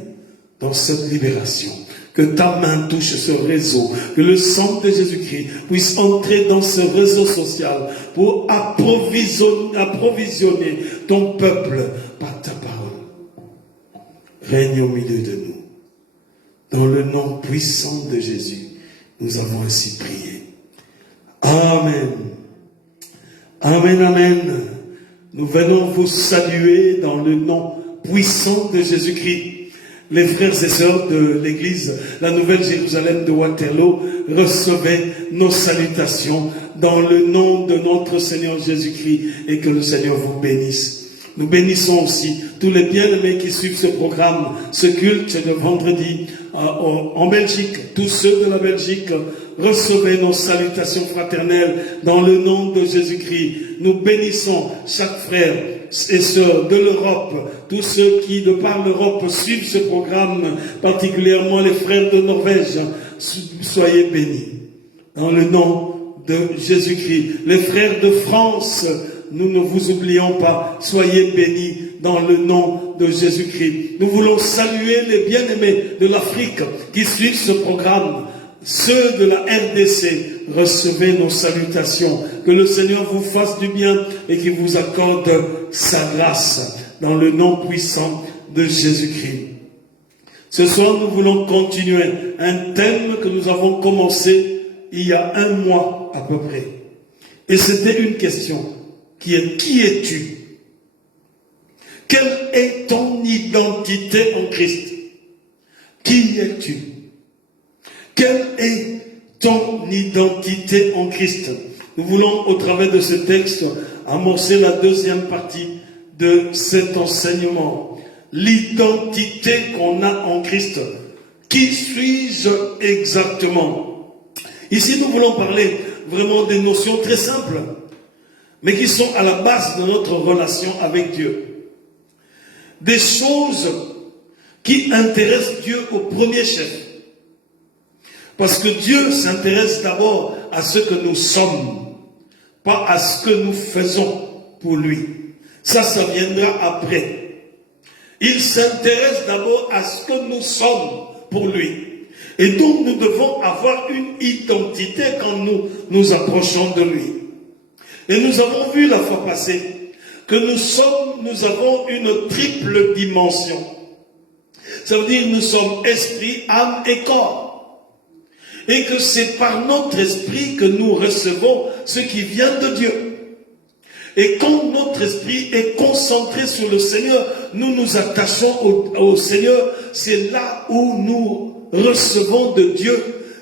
dans cette libération. Que ta main touche ce réseau. Que le sang de Jésus-Christ puisse entrer dans ce réseau social pour approvisionner ton peuple par ta parole. Règne au milieu de nous. Dans le nom puissant de Jésus, nous avons ainsi prié. Amen. Amen, amen. Nous venons vous saluer dans le nom puissant de Jésus-Christ. Les frères et sœurs de l'église, la Nouvelle Jérusalem de Waterloo, recevez nos salutations dans le nom de notre Seigneur Jésus-Christ et que le Seigneur vous bénisse. Nous bénissons aussi tous les bien-aimés qui suivent ce programme, ce culte de vendredi en Belgique. Tous ceux de la Belgique, recevez nos salutations fraternelles dans le nom de Jésus-Christ. Nous bénissons chaque frère et sœurs de l'Europe, tous ceux qui, de par l'Europe, suivent ce programme, particulièrement les frères de Norvège. Soyez bénis. Dans le nom de Jésus-Christ. Les frères de France, nous ne vous oublions pas, soyez bénis dans le nom de Jésus-Christ. Nous voulons saluer les bien-aimés de l'Afrique qui suivent ce programme. Ceux de la RDC, recevez nos salutations. Que le Seigneur vous fasse du bien et qu'il vous accorde sa grâce dans le nom puissant de Jésus-Christ. Ce soir, nous voulons continuer un thème que nous avons commencé il y a un mois à peu près. Et c'était une question qui est: qui es-tu? Quelle est ton identité en Christ? Qui es-tu? Quelle est ton identité en Christ? Nous voulons, au travers de ce texte, amorcer la deuxième partie de cet enseignement. L'identité qu'on a en Christ. Qui suis-je exactement? Ici, nous voulons parler vraiment des notions très simples, mais qui sont à la base de notre relation avec Dieu. Des choses qui intéressent Dieu au premier chef. Parce que Dieu s'intéresse d'abord à ce que nous sommes, pas à ce que nous faisons pour lui. Ça viendra après. Il s'intéresse d'abord à ce que nous sommes pour lui. Et donc nous devons avoir une identité quand nous approchons de lui. Et nous avons vu la fois passée que nous avons une triple dimension. Ça veut dire que nous sommes esprit, âme et corps. Et que c'est par notre esprit que nous recevons ce qui vient de Dieu. Et quand notre esprit est concentré sur le Seigneur, nous nous attachons au Seigneur. C'est là où nous recevons de Dieu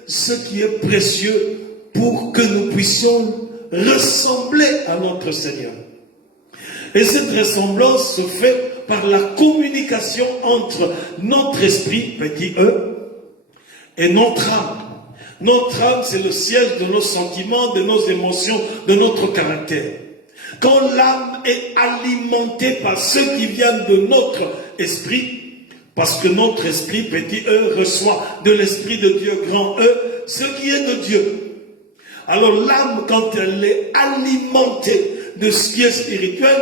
ce qui est précieux pour que nous puissions ressembler à notre Seigneur. Et cette ressemblance se fait par la communication entre notre esprit, petit e, et notre âme. Notre âme, c'est le siège de nos sentiments, de nos émotions, de notre caractère. Quand l'âme est alimentée par ce qui vient de notre esprit, parce que notre esprit, petit e, reçoit de l'esprit de Dieu, grand E, ce qui est de Dieu. Alors l'âme, quand elle est alimentée de ce qui est spirituel,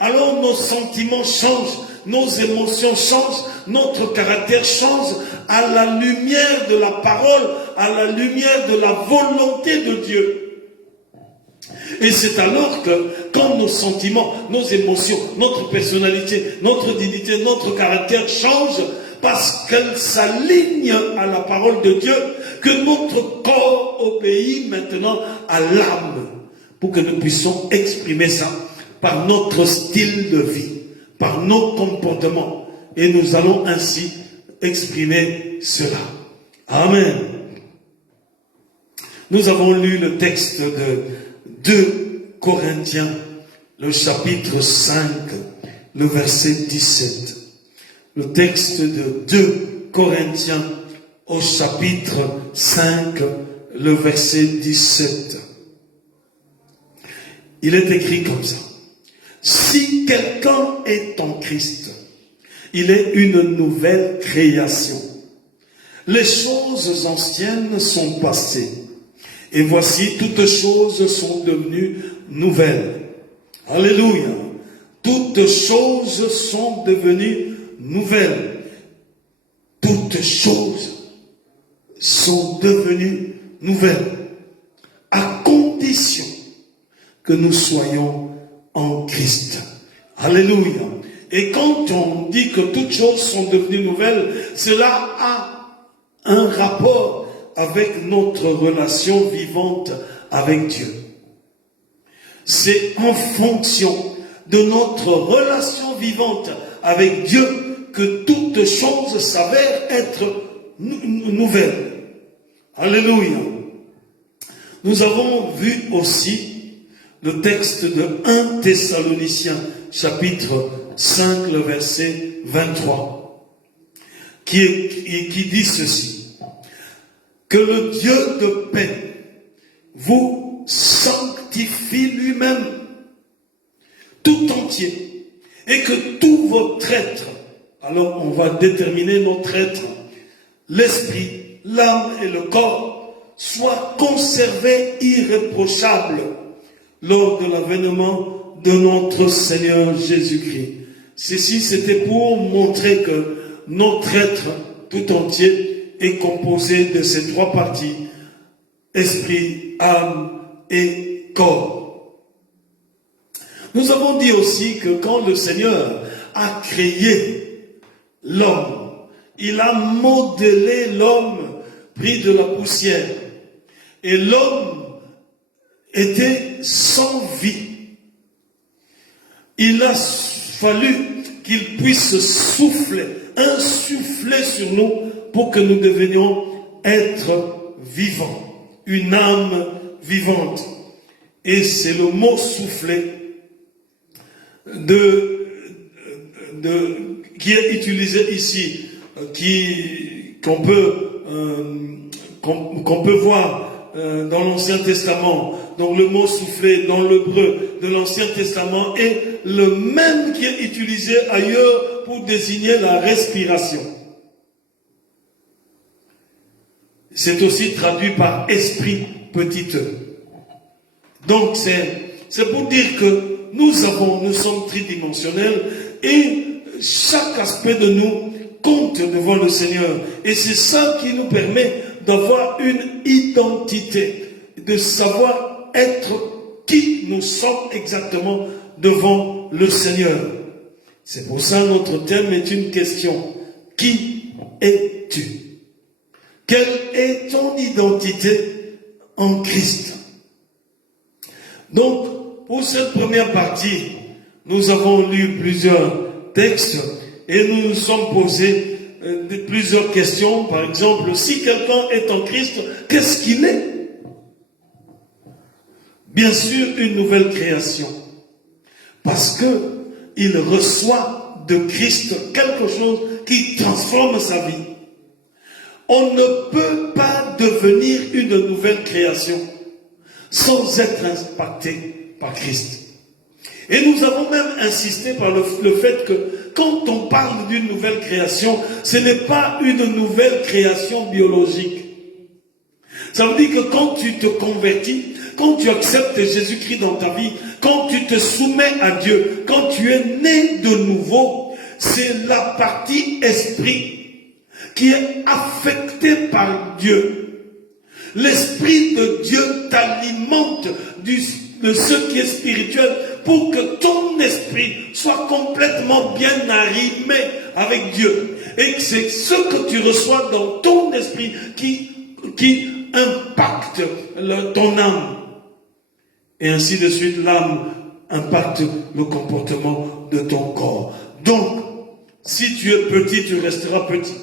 alors nos sentiments changent, nos émotions changent, notre caractère change à la lumière de la parole, à la lumière de la volonté de Dieu. Et c'est alors que, quand nos sentiments, nos émotions, notre personnalité, notre dignité, notre caractère changent, parce qu'elle s'aligne à la parole de Dieu, que notre corps obéit maintenant à l'âme, pour que nous puissions exprimer ça par notre style de vie, par nos comportements. Et nous allons ainsi exprimer cela. Amen. Nous avons lu le texte de 2 Corinthiens, le chapitre 5, le verset 17. Le texte de 2 Corinthiens au chapitre 5, le verset 17. Il est écrit comme ça. Si quelqu'un est en Christ, il est une nouvelle création. Les choses anciennes sont passées. Et voici, toutes choses sont devenues nouvelles. Alléluia. Toutes choses sont devenues nouvelles. Toutes choses sont devenues nouvelles. À condition que nous soyons en Christ. Alléluia. Et quand on dit que toutes choses sont devenues nouvelles, cela a un rapport avec notre relation vivante avec Dieu. C'est en fonction de notre relation vivante avec Dieu que toutes choses s'avèrent être nouvelles. Alléluia. Nous avons vu aussi le texte de 1 Thessaloniciens, chapitre 5, le verset 23, qui dit ceci. Que le Dieu de paix vous sanctifie lui-même tout entier et que tous votre être, alors on va déterminer notre être, l'esprit, l'âme et le corps, soient conservés irréprochables lors de l'avènement de notre Seigneur Jésus-Christ. Ceci, c'était pour montrer que notre être tout entier est composé de ces trois parties, esprit, âme et corps. Nous avons dit aussi que quand le Seigneur a créé l'homme, il a modelé l'homme pris de la poussière. Et l'homme était sans vie. Il a fallu qu'il puisse insuffler sur nous pour que nous devenions êtres vivants, une âme vivante. Et c'est le mot souffler qui est utilisé ici, qu'on peut voir dans l'Ancien Testament. Donc le mot souffler dans l'hébreu de l'Ancien Testament est le même qui est utilisé ailleurs pour désigner la respiration. C'est aussi traduit par esprit petit e. Donc c'est pour dire que nous sommes tridimensionnels et chaque aspect de nous compte devant le Seigneur. Et c'est ça qui nous permet d'avoir une identité, de savoir être qui nous sommes exactement devant le Seigneur. C'est pour ça que notre thème est une question. Qui es-tu? Quelle est ton identité en Christ? Donc, pour cette première partie, nous avons lu plusieurs textes et nous nous sommes posés plusieurs questions. Par exemple, si quelqu'un est en Christ, qu'est-ce qu'il est? Bien sûr, une nouvelle création. Parce que il reçoit de Christ quelque chose qui transforme sa vie. On ne peut pas devenir une nouvelle création sans être impacté par Christ. Et nous avons même insisté par le fait que quand on parle d'une nouvelle création, ce n'est pas une nouvelle création biologique. Ça veut dire que quand tu te convertis, quand tu acceptes Jésus-Christ dans ta vie, quand tu te soumets à Dieu, quand tu es né de nouveau, c'est la partie esprit qui est affectée par Dieu. L'Esprit de Dieu t'alimente de ce qui est spirituel pour que ton esprit soit complètement bien arrimé avec Dieu. Et c'est ce que tu reçois dans ton esprit qui impacte ton âme. Et ainsi de suite, l'âme impacte le comportement de ton corps. Donc, si tu es petit, tu resteras petit.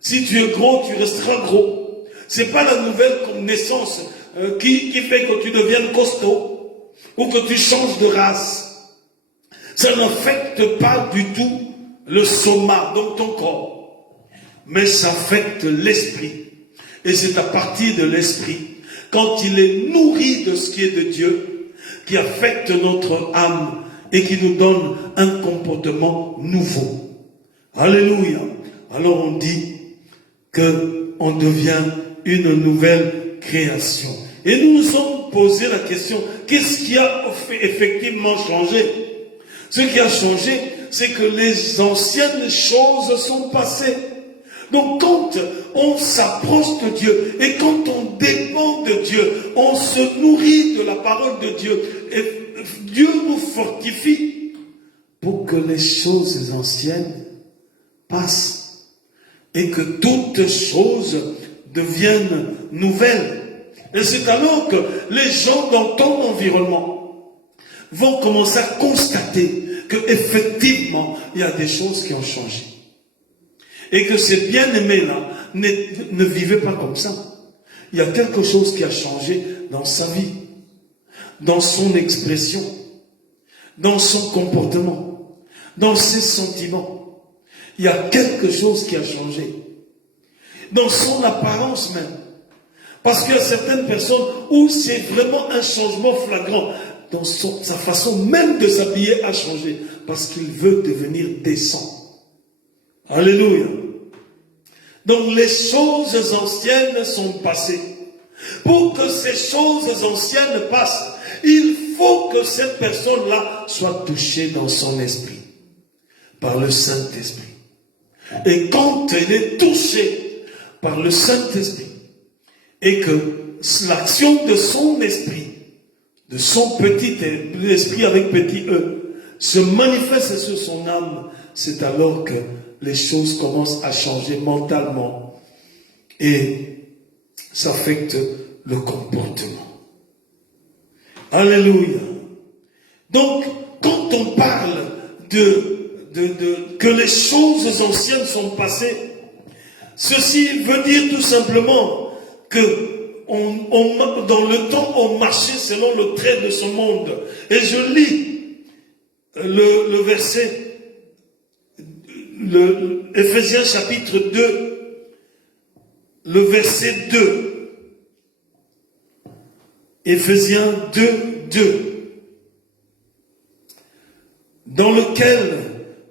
Si tu es gros, tu resteras gros. C'est pas la nouvelle naissance qui fait que tu deviennes costaud ou que tu changes de race. Ça n'affecte pas du tout le soma, donc ton corps. Mais ça affecte l'esprit. Et c'est à partir de l'esprit, quand il est nourri de ce qui est de Dieu, qui affecte notre âme et qui nous donne un comportement nouveau. Alléluia. Alors on dit qu'on devient une nouvelle création. Et nous nous sommes posé la question, qu'est-ce qui a effectivement changé? Ce qui a changé, c'est que les anciennes choses sont passées. Donc quand on s'approche de Dieu et quand on dépend de Dieu, on se nourrit de la parole de Dieu et Dieu nous fortifie pour que les choses anciennes passent et que toutes choses deviennent nouvelles. Et c'est alors que les gens dans ton environnement vont commencer à constater qu'effectivement, il y a des choses qui ont changé. Et que ces bien-aimés-là ne vivaient pas comme ça. Il y a quelque chose qui a changé dans sa vie, dans son expression, dans son comportement, dans ses sentiments. Il y a quelque chose qui a changé. Dans son apparence même. Parce qu'il y a certaines personnes où c'est vraiment un changement flagrant. Dans sa façon même de s'habiller a changé. Parce qu'il veut devenir décent. Alléluia. Donc les choses anciennes sont passées. Pour que ces choses anciennes passent, il faut que cette personne-là soit touchée dans son esprit. Par le Saint-Esprit. Et quand elle est touchée par le Saint-Esprit, et que l'action de son esprit, de son petit esprit avec petit e, se manifeste sur son âme, c'est alors que les choses commencent à changer mentalement et ça affecte le comportement. Alléluia. Donc, quand on parle que les choses anciennes sont passées, ceci veut dire tout simplement que dans le temps, on marchait selon le trait de ce monde. Et je lis le verset, Éphésiens chapitre 2, le verset 2. Éphésiens 2, 2. Dans lequel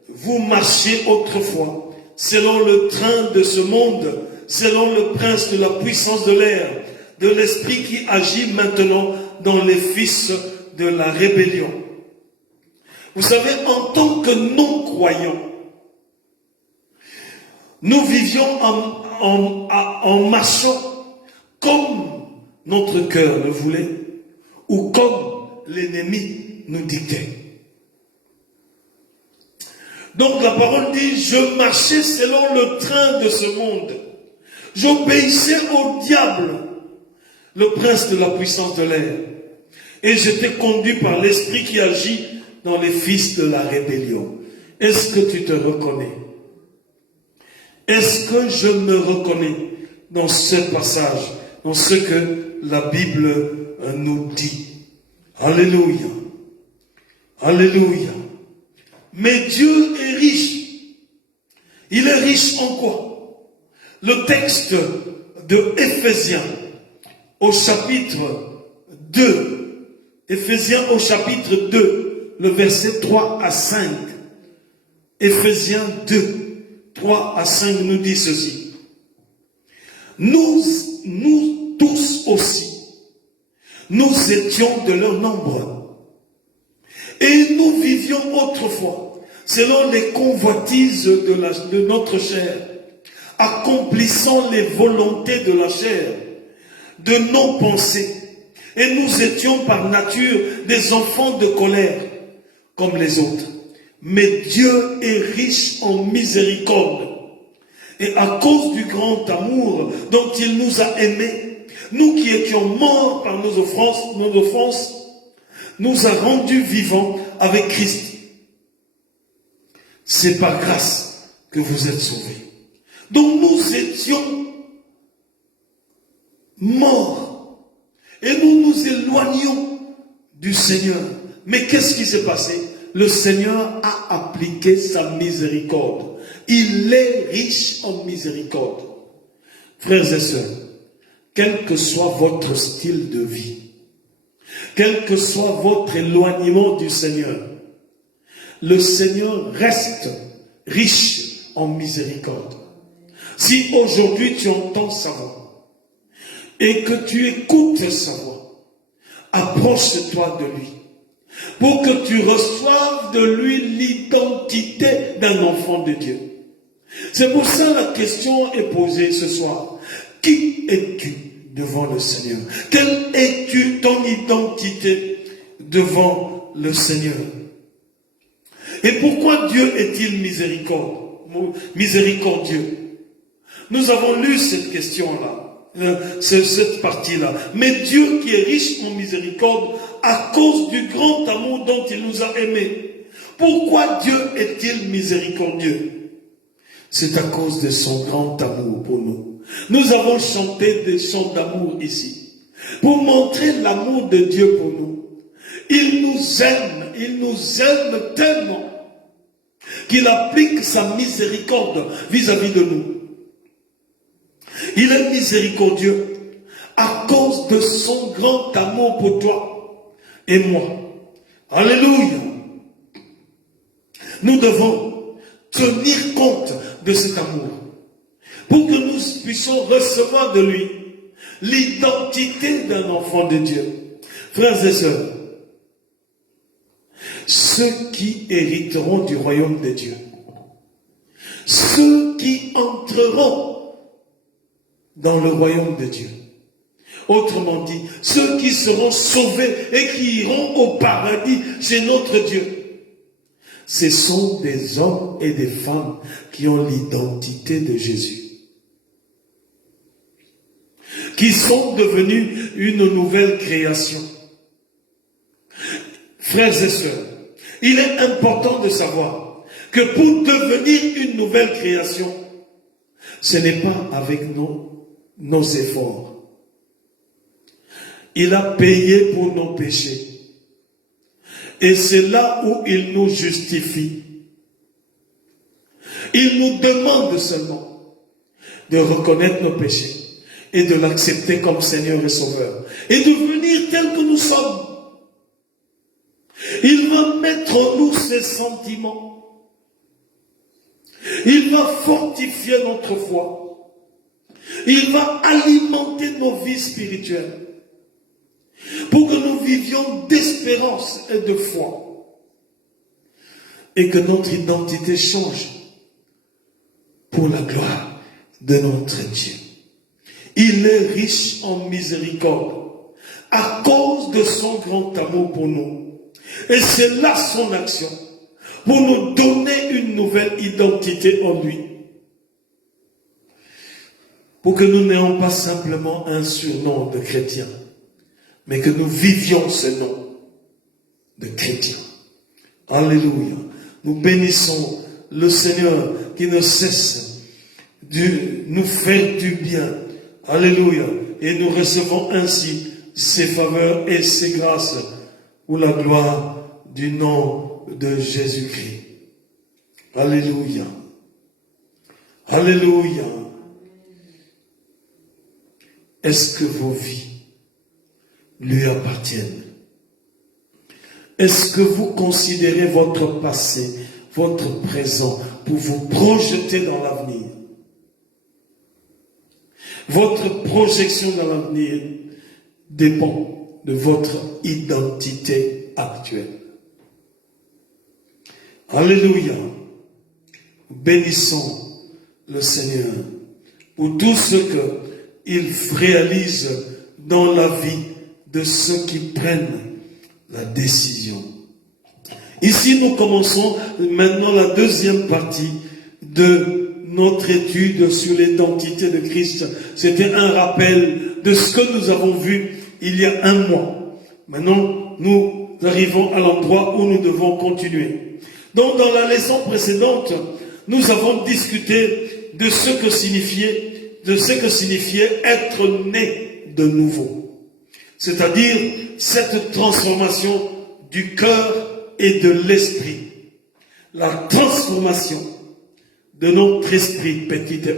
vous marchiez autrefois, selon le train de ce monde, selon le prince de la puissance de l'air, de l'esprit qui agit maintenant dans les fils de la rébellion. Vous savez, en tant que non-croyants, nous vivions en marchant comme notre cœur le voulait, ou comme l'ennemi nous dictait. Donc la parole dit, je marchais selon le train de ce monde. J'obéissais au diable, le prince de la puissance de l'air. Et j'étais conduit par l'esprit qui agit dans les fils de la rébellion. Est-ce que tu te reconnais? Est-ce que je me reconnais dans ce passage, dans ce que la Bible nous dit? Alléluia. Alléluia. Mais Dieu est riche. Il est riche en quoi? Le texte de Éphésiens au chapitre 2, Éphésiens au chapitre 2, le verset 3 à 5. Éphésiens 2, 3 à 5 nous dit ceci. Nous tous aussi, nous étions de leur nombre. Et nous vivions autrefois, selon les convoitises de notre chair, accomplissant les volontés de la chair, de nos pensées. Et nous étions par nature des enfants de colère, comme les autres. Mais Dieu est riche en miséricorde. Et à cause du grand amour dont il nous a aimés, nous qui étions morts par nos offenses, nous a rendus vivants avec Christ. C'est par grâce que vous êtes sauvés. Donc nous étions morts et nous nous éloignions du Seigneur. Mais qu'est-ce qui s'est passé? Le Seigneur a appliqué sa miséricorde. Il est riche en miséricorde. Frères et sœurs, quel que soit votre style de vie, quel que soit votre éloignement du Seigneur, le Seigneur reste riche en miséricorde. Si aujourd'hui tu entends sa voix et que tu écoutes sa voix, approche-toi de lui pour que tu reçoives de lui l'identité d'un enfant de Dieu. C'est pour ça que la question est posée ce soir. Qui es-tu devant le Seigneur? Quelle est-tu ton identité devant le Seigneur? Et pourquoi Dieu est-il miséricordieux? Nous avons lu cette question-là, cette partie-là. Mais Dieu qui est riche en miséricorde à cause du grand amour dont il nous a aimés. Pourquoi Dieu est-il miséricordieux? C'est à cause de son grand amour pour nous. Nous avons chanté des chants d'amour ici, pour montrer l'amour de Dieu pour nous. Il nous aime tellement, qu'il applique sa miséricorde vis-à-vis de nous. Il est miséricordieux à cause de son grand amour pour toi et moi. Alléluia. Nous devons tenir compte de cet amour pour que nous puissions recevoir de lui l'identité d'un enfant de Dieu. Frères et sœurs, ceux qui hériteront du royaume de Dieu, ceux qui entreront dans le royaume de Dieu, autrement dit, ceux qui seront sauvés et qui iront au paradis chez notre Dieu, ce sont des hommes et des femmes qui ont l'identité de Jésus, qui sont devenus une nouvelle création. Frères et sœurs, il est important de savoir que pour devenir une nouvelle création, ce n'est pas avec nos efforts. Il a payé pour nos péchés. Et c'est là où il nous justifie. Il nous demande seulement de reconnaître nos péchés et de l'accepter comme Seigneur et Sauveur. Et de venir tel que nous sommes. Il va mettre en nous ses sentiments. Il va fortifier notre foi. Il va alimenter nos vies spirituelles. Pour que nous vivions d'espérance et de foi. Et que notre identité change pour la gloire de notre Dieu. Il est riche en miséricorde à cause de son grand amour pour nous. Et c'est là son action pour nous donner une nouvelle identité en lui. Pour que nous n'ayons pas simplement un surnom de chrétien, mais que nous vivions ce nom de chrétien. Alléluia. Nous bénissons le Seigneur qui ne cesse de nous faire du bien. Alléluia. Et nous recevons ainsi ses faveurs et ses grâces pour la gloire du nom de Jésus-Christ. Alléluia. Alléluia. Est-ce que vos vies lui appartiennent? Est-ce que vous considérez votre passé, votre présent, pour vous projeter dans l'avenir? Votre projection dans l'avenir dépend de votre identité actuelle. Alléluia. Bénissons le Seigneur pour tout ce qu'il réalise dans la vie de ceux qui prennent la décision. Ici, nous commençons maintenant la deuxième partie de notre étude sur l'identité de Christ. C'était un rappel de ce que nous avons vu il y a un mois. Maintenant, nous arrivons à l'endroit où nous devons continuer. Donc, dans la leçon précédente, nous avons discuté de ce que signifiait être né de nouveau. C'est-à-dire cette transformation du cœur et de l'esprit. La transformation de notre esprit, petit e,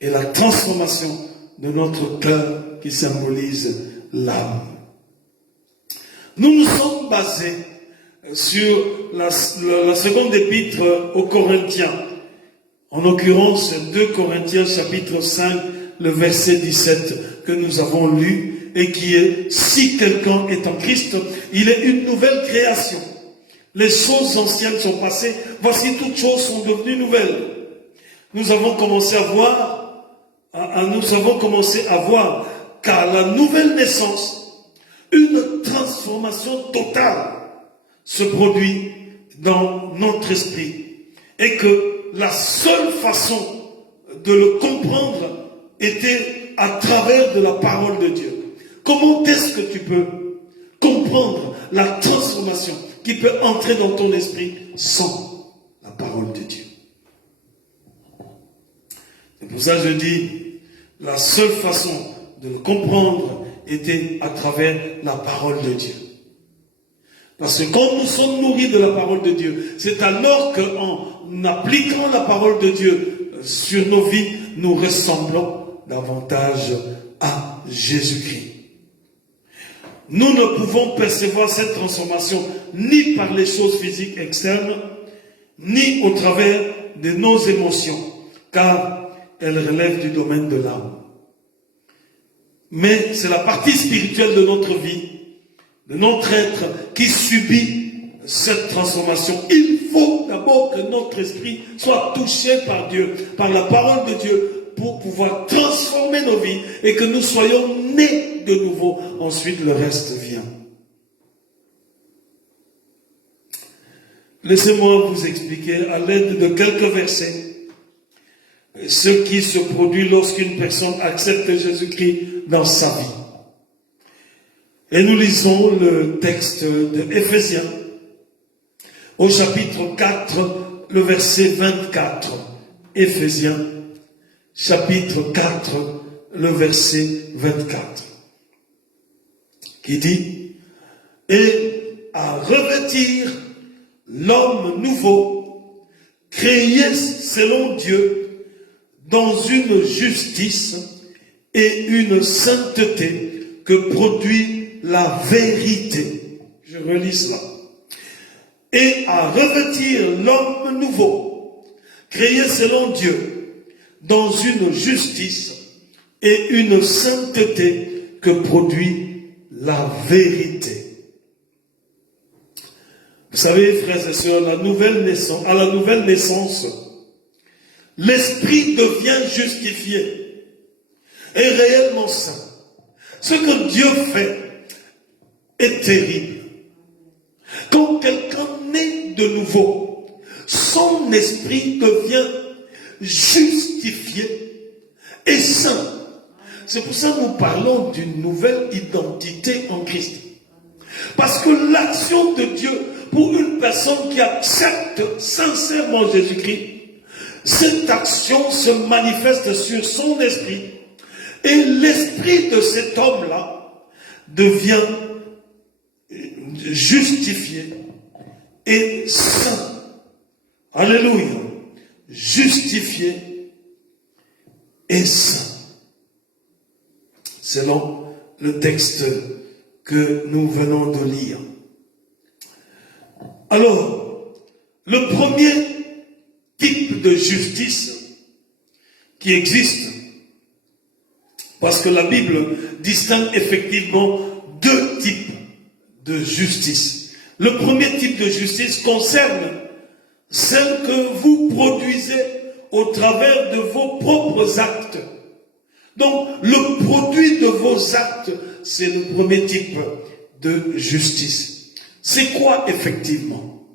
et la transformation de notre cœur qui symbolise l'âme. Nous nous sommes basés sur la seconde épître aux Corinthiens, en l'occurrence 2 Corinthiens chapitre 5, le verset 17 que nous avons lu, et qui est: si quelqu'un est en Christ, il est une nouvelle création. Les choses anciennes sont passées, voici toutes choses sont devenues nouvelles. Nous avons commencé à voir qu'à la nouvelle naissance, une transformation totale se produit dans notre esprit. Et que la seule façon de le comprendre était à travers de la parole de Dieu. Comment est-ce que tu peux comprendre la transformation qui peut entrer dans ton esprit sans la parole de Dieu? C'est pour ça que je dis, la seule façon de le comprendre était à travers la parole de Dieu. Parce que quand nous sommes nourris de la parole de Dieu, c'est alors qu'en appliquant la parole de Dieu sur nos vies, nous ressemblons davantage à Jésus-Christ. Nous ne pouvons percevoir cette transformation ni par les choses physiques externes, ni au travers de nos émotions, car elles relèvent du domaine de l'âme. Mais c'est la partie spirituelle de notre vie, de notre être, qui subit cette transformation. Il faut d'abord que notre esprit soit touché par Dieu, par la parole de Dieu, pour pouvoir transformer nos vies et que nous soyons nés de nouveau. Ensuite, le reste vient. Laissez-moi vous expliquer à l'aide de quelques versets ce qui se produit lorsqu'une personne accepte Jésus-Christ dans sa vie. Et nous lisons le texte de Éphésiens au chapitre 4, le verset 24. Éphésiens, chapitre 4, le verset 24. Qui dit, et à revêtir l'homme nouveau, créé selon Dieu, dans une justice et une sainteté que produit la vérité. Je relis cela. Et à revêtir l'homme nouveau, créé selon Dieu, dans une justice et une sainteté que produit la vérité. Vous savez, frères et sœurs, à la nouvelle naissance, l'esprit devient justifié et réellement saint. Ce que Dieu fait est terrible. Quand quelqu'un naît de nouveau, son esprit devient justifié et saint. C'est pour ça que nous parlons d'une nouvelle identité en Christ. Parce que l'action de Dieu pour une personne qui accepte sincèrement Jésus-Christ, cette action se manifeste sur son esprit. Et l'esprit de cet homme-là devient justifié et saint. Alléluia. Justifié et saint. Selon le texte que nous venons de lire. Alors, le premier type de justice qui existe, parce que la Bible distingue effectivement deux types de justice. Le premier type de justice concerne celle que vous produisez au travers de vos propres actes. Donc, le produit de vos actes, c'est le premier type de justice. C'est quoi effectivement?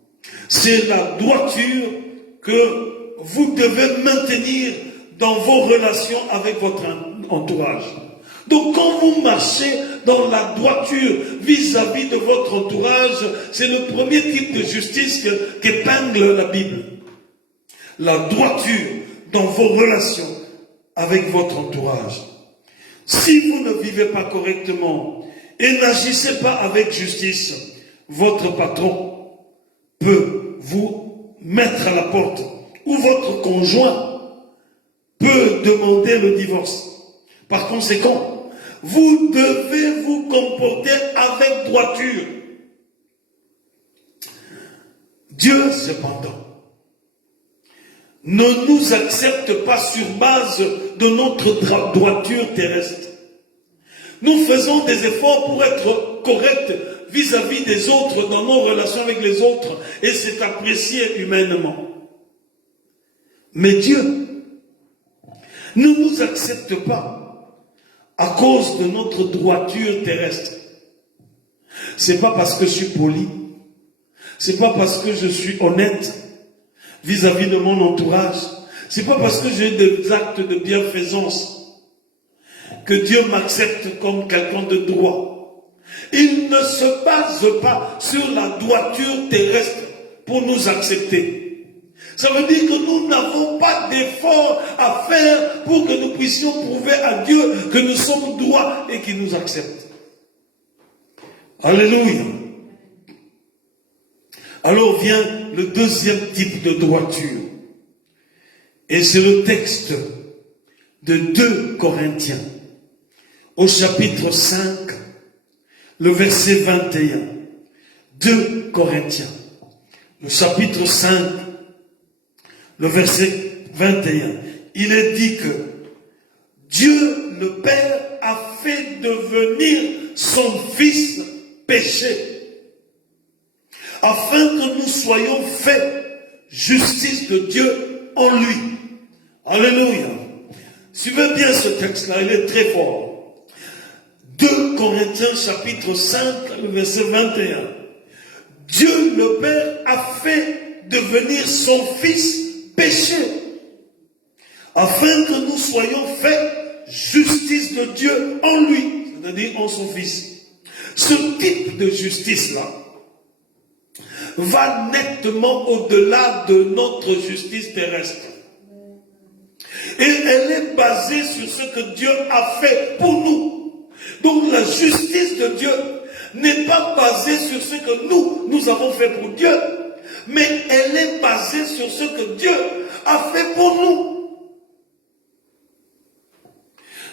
C'est la droiture que vous devez maintenir dans vos relations avec votre entourage. Donc, quand vous marchez dans la droiture vis-à-vis de votre entourage, c'est le premier type de justice qu'épingle la Bible. La droiture dans vos relations avec votre entourage. Si vous ne vivez pas correctement et n'agissez pas avec justice, votre patron peut vous mettre à la porte ou votre conjoint peut demander le divorce. Par conséquent, vous devez vous comporter avec droiture. Dieu, cependant, ne nous accepte pas sur base de notre droiture terrestre. Nous faisons des efforts pour être corrects vis-à-vis des autres, dans nos relations avec les autres, et c'est apprécié humainement. Mais Dieu ne nous accepte pas à cause de notre droiture terrestre. C'est pas parce que je suis poli, c'est pas parce que je suis honnête vis-à-vis de mon entourage, c'est pas parce que j'ai des actes de bienfaisance que Dieu m'accepte comme quelqu'un de droit. Il ne se base pas sur la droiture terrestre pour nous accepter. Ça veut dire que nous n'avons pas d'effort à faire pour que nous puissions prouver à Dieu que nous sommes droits et qu'il nous accepte. Alléluia. Alors vient le deuxième type de droiture. Et c'est le texte de 2 Corinthiens, au chapitre 5, le verset 21. 2 Corinthiens, le chapitre 5, le verset 21. Il est dit que Dieu le Père a fait devenir son Fils péché, afin que nous soyons faits justice de Dieu en lui. Alléluia. Suivez bien ce texte-là, il est très fort. 2 Corinthiens chapitre 5, le verset 21. Dieu le Père a fait devenir son Fils péché, afin que nous soyons faits justice de Dieu en lui, c'est-à-dire en son Fils. Ce type de justice-là va nettement au-delà de notre justice terrestre. Et elle est basée sur ce que Dieu a fait pour nous. Donc la justice de Dieu n'est pas basée sur ce que nous avons fait pour Dieu, mais elle est basée sur ce que Dieu a fait pour nous.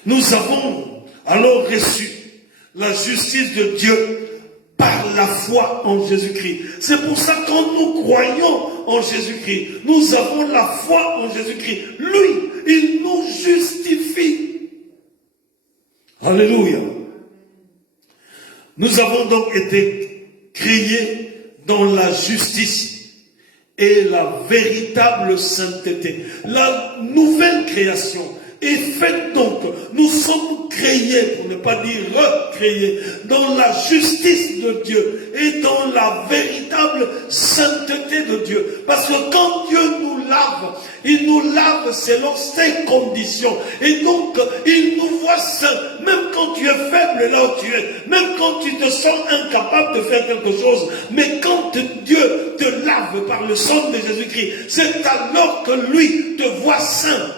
Nous avons alors reçu la justice de Dieu par la foi en Jésus-Christ. C'est pour ça que quand nous croyons en Jésus-Christ, nous avons la foi en Jésus-Christ. Lui, il nous justifie. Alléluia. Nous avons donc été créés dans la justice et la véritable sainteté. La nouvelle création est faite donc, nous sommes créés, pour ne pas dire recréés, dans la justice de Dieu et dans la véritable sainteté de Dieu. Parce que quand Dieu nous lave, il nous lave selon ses conditions. Et donc, il nous voit saints, même quand tu es faible là où tu es, même quand tu te sens incapable de faire quelque chose. Mais quand Dieu te lave par le sang de Jésus-Christ, c'est alors que lui te voit saint.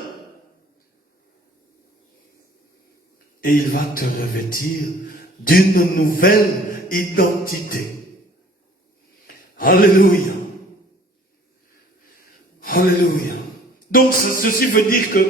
Et il va te revêtir d'une nouvelle identité. Alléluia. Alléluia. Donc ceci veut dire que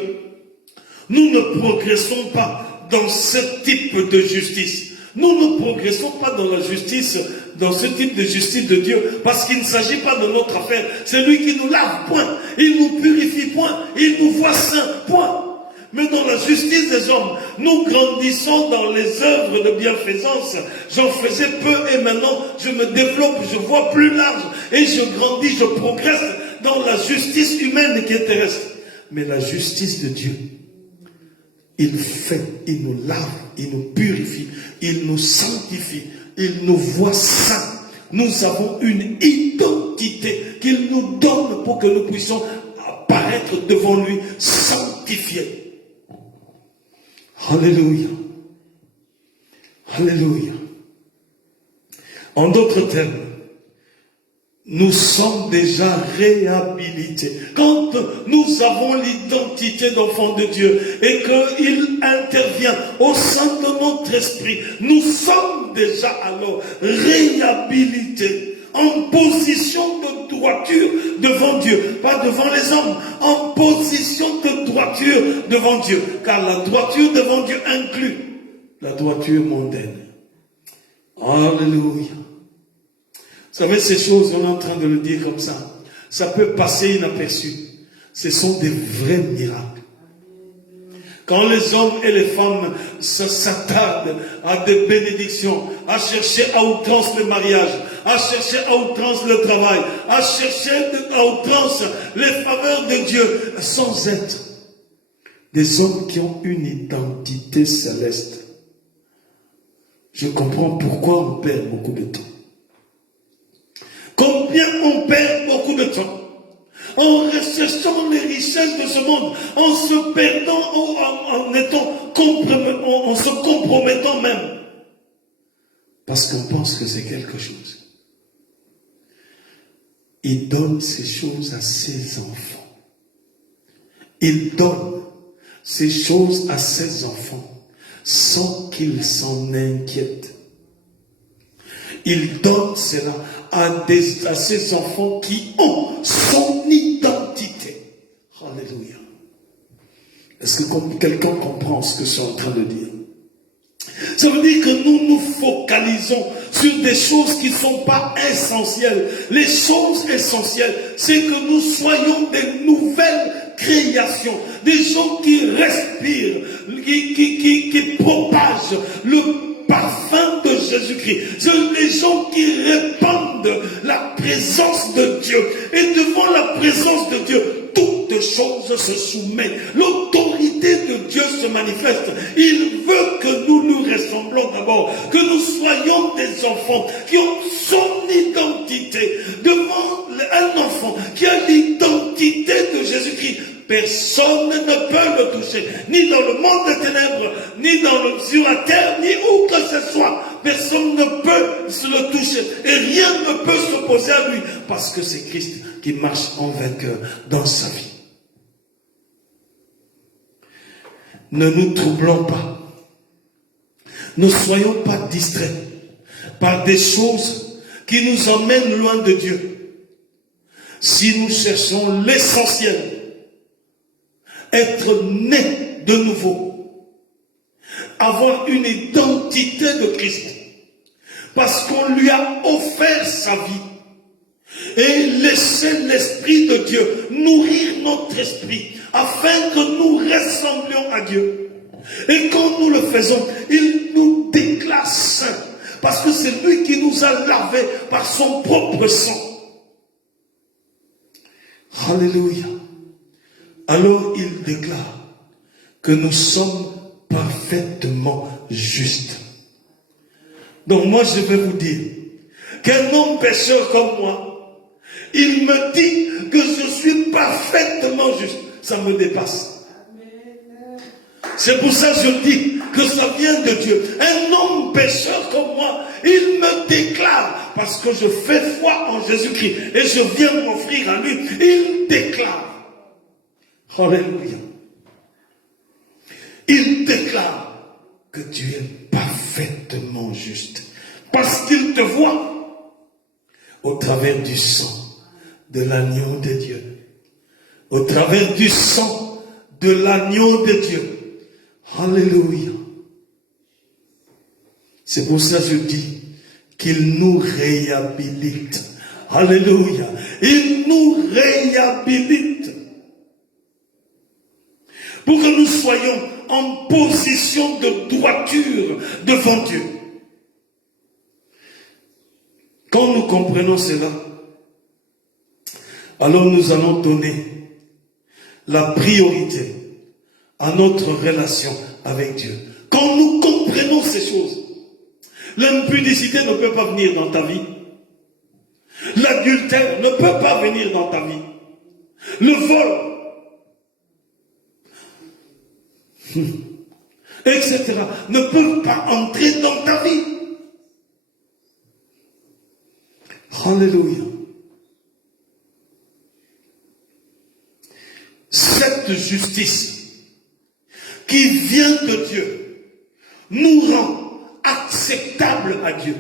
nous ne progressons pas dans ce type de justice. Nous ne progressons pas dans la justice, dans ce type de justice de Dieu, parce qu'il ne s'agit pas de notre affaire. C'est lui qui nous lave, point. Il nous purifie, point. Il nous voit saints, point. Mais dans la justice des hommes, nous grandissons dans les œuvres de bienfaisance. J'en faisais peu et maintenant je me développe, je vois plus large et je grandis, je progresse dans la justice humaine qui est terrestre. Mais la justice de Dieu, il fait, il nous lave, il nous purifie, il nous sanctifie, il nous voit saints. Nous avons une identité qu'il nous donne pour que nous puissions apparaître devant lui sanctifiés. Alléluia. Alléluia. En d'autres termes, nous sommes déjà réhabilités. Quand nous avons l'identité d'enfant de Dieu et qu'il intervient au sein de notre esprit, nous sommes déjà alors réhabilités en position de droiture devant Dieu, pas devant les hommes, en position de droiture devant Dieu, car la droiture devant Dieu inclut la droiture mondaine. Alléluia. Vous savez, ces choses, on est en train de le dire comme ça peut passer inaperçu. Ce sont des vrais miracles. Quand les hommes et les femmes s'attardent à des bénédictions, à chercher à outrance le mariage, à chercher à outrance le travail, à chercher à outrance les faveurs de Dieu, sans être des hommes qui ont une identité céleste, je comprends pourquoi on perd beaucoup de temps. Combien on perd beaucoup de temps en recherchant les richesses de ce monde, en se perdant, en se compromettant même. Parce qu'on pense que c'est quelque chose. Il donne ces choses à ses enfants. Il donne ces choses à ses enfants sans qu'ils s'en inquiètent. Il donne cela à ses enfants qui ont son identité. Alléluia. Est-ce que quelqu'un comprend ce que je suis en train de dire? Ça veut dire que nous nous focalisons sur des choses qui ne sont pas essentielles. Les choses essentielles, c'est que nous soyons des nouvelles créations, des gens qui respirent, qui propagent le parfum de Jésus-Christ. C'est les gens qui répandent la présence de Dieu. Et devant la présence de Dieu, toutes choses se soumettent. L'autorité de Dieu se manifeste. Il veut que nous nous ressemblons d'abord, que nous soyons des enfants qui ont son identité. Devant un enfant qui a l'identité de Jésus-Christ, personne personne ne peut le toucher, ni dans le monde des ténèbres, ni sur la terre, ni où que ce soit. Personne ne peut se le toucher et rien ne peut s'opposer à lui parce que c'est Christ qui marche en vainqueur dans sa vie. Ne nous troublons pas. Ne soyons pas distraits par des choses qui nous emmènent loin de Dieu. Si nous cherchons l'essentiel, être né de nouveau, avoir une identité de Christ, parce qu'on lui a offert sa vie, et laisser l'Esprit de Dieu nourrir notre esprit, afin que nous ressemblions à Dieu. Et quand nous le faisons, il nous déclare saints, parce que c'est lui qui nous a lavés par son propre sang. Alléluia. Alors il déclare que nous sommes parfaitement justes. Donc moi je vais vous dire qu'un homme pécheur comme moi, il me dit que je suis parfaitement juste. Ça me dépasse. C'est pour ça que je dis que ça vient de Dieu. Un homme pécheur comme moi, il me déclare, parce que je fais foi en Jésus-Christ et je viens m'offrir à lui, il déclare. Alléluia. Il déclare que tu es parfaitement juste. Parce qu'il te voit au travers du sang de l'agneau de Dieu. Au travers du sang de l'agneau de Dieu. Alléluia. C'est pour ça que je dis qu'il nous réhabilite. Alléluia. Il nous réhabilite. Pour que nous soyons en position de droiture devant Dieu. Quand nous comprenons cela, alors nous allons donner la priorité à notre relation avec Dieu. Quand nous comprenons ces choses, l'impudicité ne peut pas venir dans ta vie. L'adultère ne peut pas venir dans ta vie. Le vol, etc., ne peuvent pas entrer dans ta vie. Alléluia. Cette justice qui vient de Dieu nous rend acceptables à Dieu.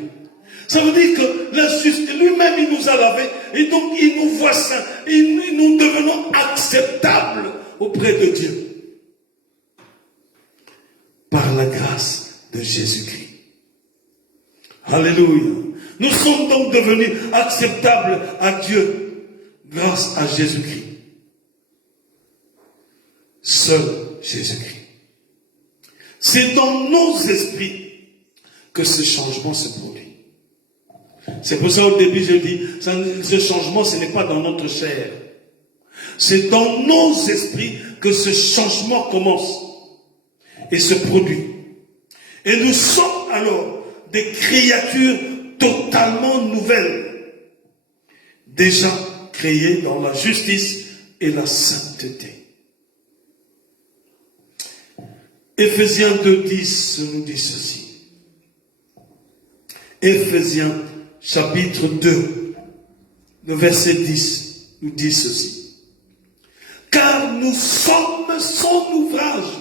Ça veut dire que la justice, lui-même il nous a lavés et donc il nous voit saints et nous devenons acceptables auprès de Dieu par la grâce de Jésus-Christ. Alléluia. Nous sommes donc devenus acceptables à Dieu grâce à Jésus-Christ. Seul Jésus-Christ. C'est dans nos esprits que ce changement se produit. C'est pour ça au début je dis, ce changement ce n'est pas dans notre chair. C'est dans nos esprits que ce changement commence et se produit. Et nous sommes alors des créatures totalement nouvelles, déjà créées dans la justice et la sainteté. Éphésiens 2:10 nous dit ceci. Éphésiens chapitre 2, le verset 10 nous dit ceci. Car nous sommes son ouvrage,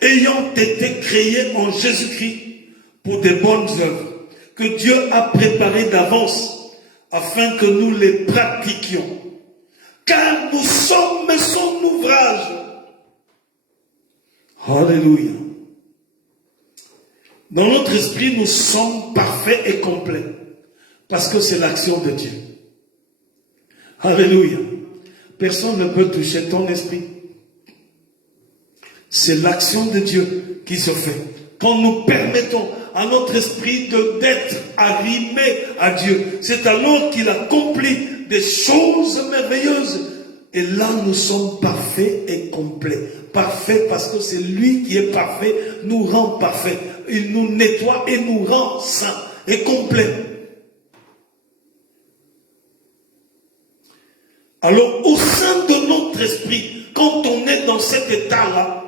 ayant été créés en Jésus-Christ pour des bonnes œuvres, que Dieu a préparées d'avance, afin que nous les pratiquions. Car nous sommes son ouvrage. Alléluia. Dans notre esprit, nous sommes parfaits et complets. Parce que c'est l'action de Dieu. Alléluia. Personne ne peut toucher ton esprit. C'est l'action de Dieu qui se fait. Quand nous permettons à notre esprit d'être arrimé à Dieu, c'est alors qu'il accomplit des choses merveilleuses. Et là, nous sommes parfaits et complets. Parfaits parce que c'est lui qui est parfait, nous rend parfaits. Il nous nettoie et nous rend saints et complets. Alors, au sein de notre esprit, quand on est dans cet état-là,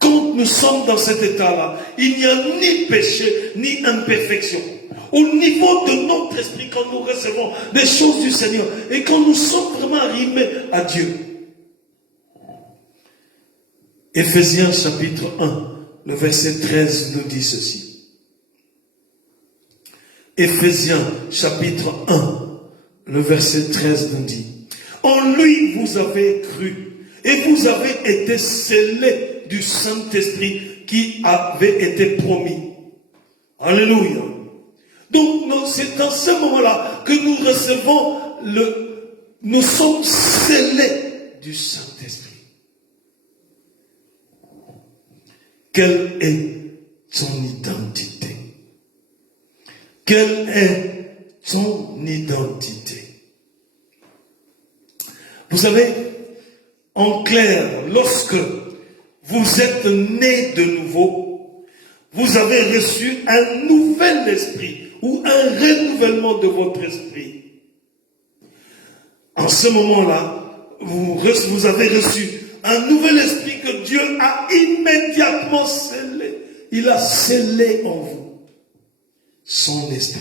quand nous sommes dans cet état-là, il n'y a ni péché, ni imperfection. Au niveau de notre esprit, quand nous recevons des choses du Seigneur, et quand nous sommes vraiment arrimés à Dieu. Éphésiens chapitre 1, le verset 13 nous dit ceci. Éphésiens chapitre 1, le verset 13 nous dit, en lui vous avez cru, et vous avez été scellés du Saint-Esprit qui avait été promis. Alléluia. Donc, c'est dans ce moment-là que nous recevons nous sommes scellés du Saint-Esprit. Quelle est ton identité? Quelle est ton identité? Vous savez, en clair, lorsque vous êtes né de nouveau, vous avez reçu un nouvel esprit ou un renouvellement de votre esprit. En ce moment-là, vous avez reçu un nouvel esprit que Dieu a immédiatement scellé. Il a scellé en vous son esprit.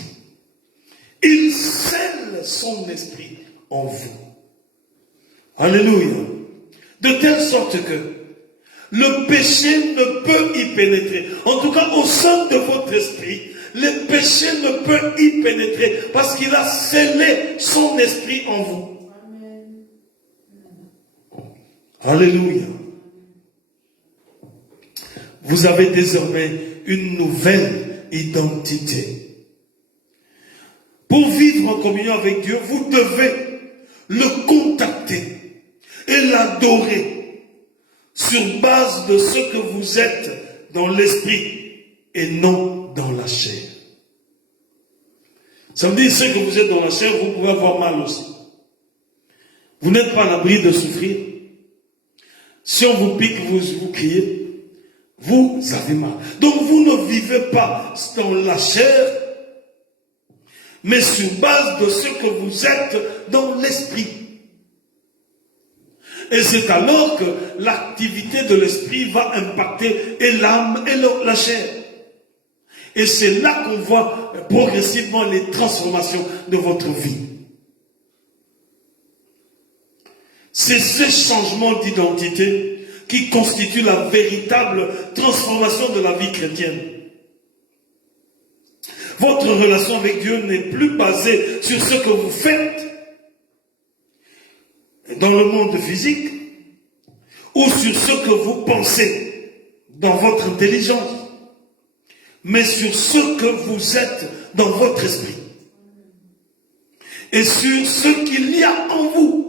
Il scelle son esprit en vous. Alléluia. De telle sorte que le péché ne peut y pénétrer. En tout cas, au sein de votre esprit, le péché ne peut y pénétrer parce qu'il a scellé son esprit en vous. Alléluia. Vous avez désormais une nouvelle identité. Pour vivre en communion avec Dieu, vous devez le contacter et l'adorer sur base de ce que vous êtes dans l'esprit et non dans la chair. Ça veut dire ce que vous êtes dans la chair, vous pouvez avoir mal aussi. Vous n'êtes pas à l'abri de souffrir. Si on vous pique, vous criez, vous avez mal. Donc vous ne vivez pas dans la chair, mais sur base de ce que vous êtes dans l'esprit. Et c'est alors que l'activité de l'esprit va impacter et l'âme et la chair. Et c'est là qu'on voit progressivement les transformations de votre vie. C'est ce changement d'identité qui constitue la véritable transformation de la vie chrétienne. Votre relation avec Dieu n'est plus basée sur ce que vous faites dans le monde physique ou sur ce que vous pensez dans votre intelligence, mais sur ce que vous êtes dans votre esprit et sur ce qu'il y a en vous.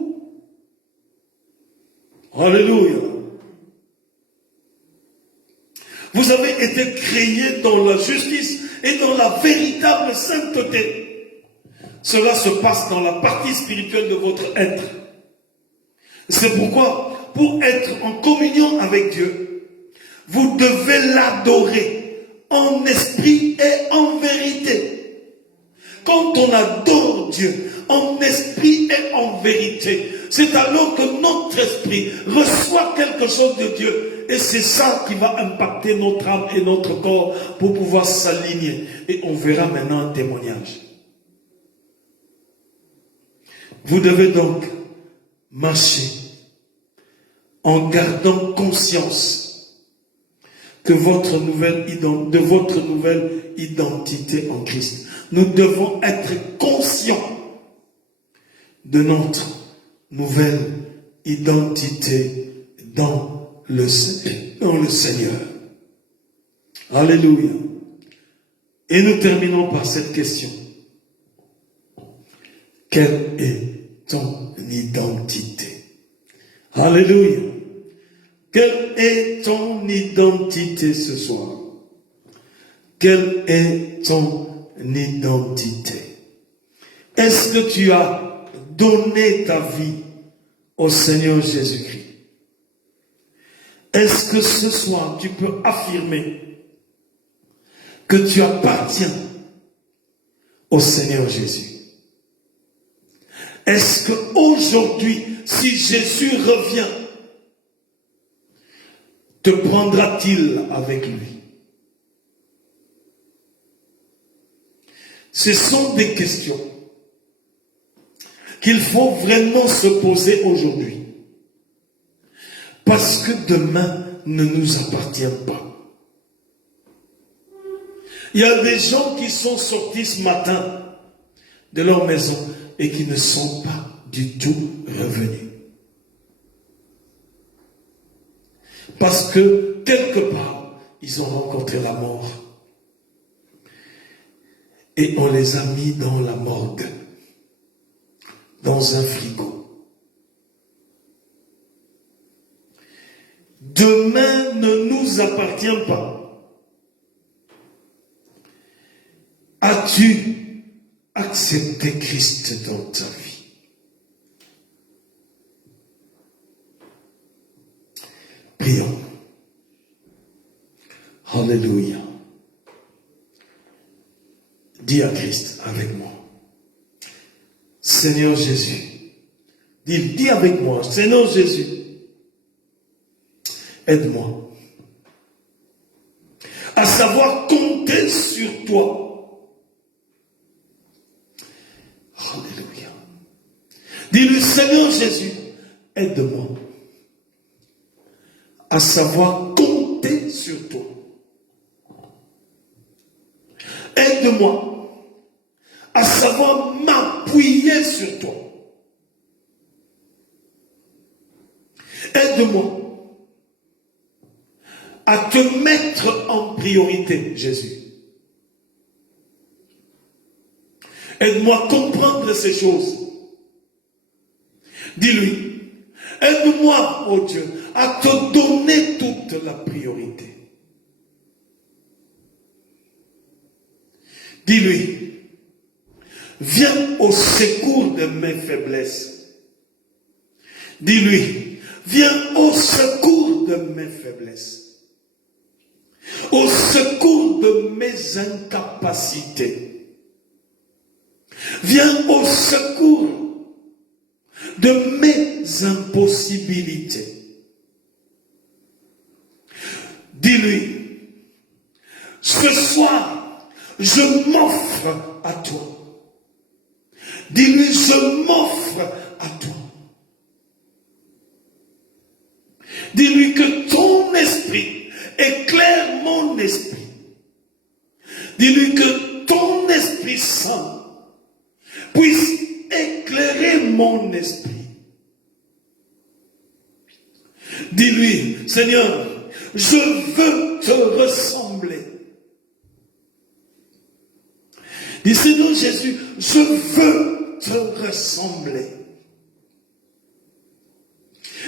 Alléluia. Vous avez été créés dans la justice et dans la véritable sainteté. Cela se passe dans la partie spirituelle de votre être. C'est pourquoi, pour être en communion avec Dieu, vous devez l'adorer en esprit et en vérité. Quand on adore Dieu en esprit et en vérité, c'est alors que notre esprit reçoit quelque chose de Dieu. Et c'est ça qui va impacter notre âme et notre corps pour pouvoir s'aligner. Et on verra maintenant un témoignage. Vous devez donc marcher en gardant conscience de votre nouvelle identité en Christ. Nous devons être conscients de notre nouvelle identité dans le Seigneur. Alléluia. Et nous terminons par cette question. Quelle est ton identité? Alléluia. Quelle est ton identité ce soir? Quelle est ton identité? Est-ce que tu as donné ta vie au Seigneur Jésus-Christ? Est-ce que ce soir tu peux affirmer que tu appartiens au Seigneur Jésus? Est-ce qu'aujourd'hui, si Jésus revient, te prendra-t-il avec lui? Ce sont des questions qu'il faut vraiment se poser aujourd'hui. Parce que demain ne nous appartient pas. Il y a des gens qui sont sortis ce matin de leur maison et qui ne sont pas du tout revenus. Parce que quelque part, ils ont rencontré la mort. Et on les a mis dans la morgue, dans un frigo. Demain ne nous appartient pas. As-tu accepté Christ dans ta vie? Prions. Alléluia. Dis à Christ avec moi. Seigneur Jésus. Dis avec moi. Seigneur Jésus. Aide-moi à savoir compter sur toi. Alléluia. Dis-lui, Seigneur Jésus, aide-moi à savoir compter sur toi. Aide-moi à savoir m'appuyer sur toi. Aide-moi à te mettre en priorité, Jésus. Aide-moi à comprendre ces choses. Dis-lui, aide-moi, oh Dieu, à te donner toute la priorité. Dis-lui, viens au secours de mes faiblesses. Dis-lui, viens au secours de mes faiblesses. Au secours de mes incapacités. Viens au secours de mes impossibilités. Dis-lui, ce soir, je m'offre à toi. Dis-lui, je m'offre à toi. Dis-lui que ton esprit éclaire mon esprit. Dis-lui que ton Esprit Saint puisse éclairer mon esprit. Dis-lui, Seigneur, je veux te ressembler. Dis, Seigneur Jésus, je veux te ressembler.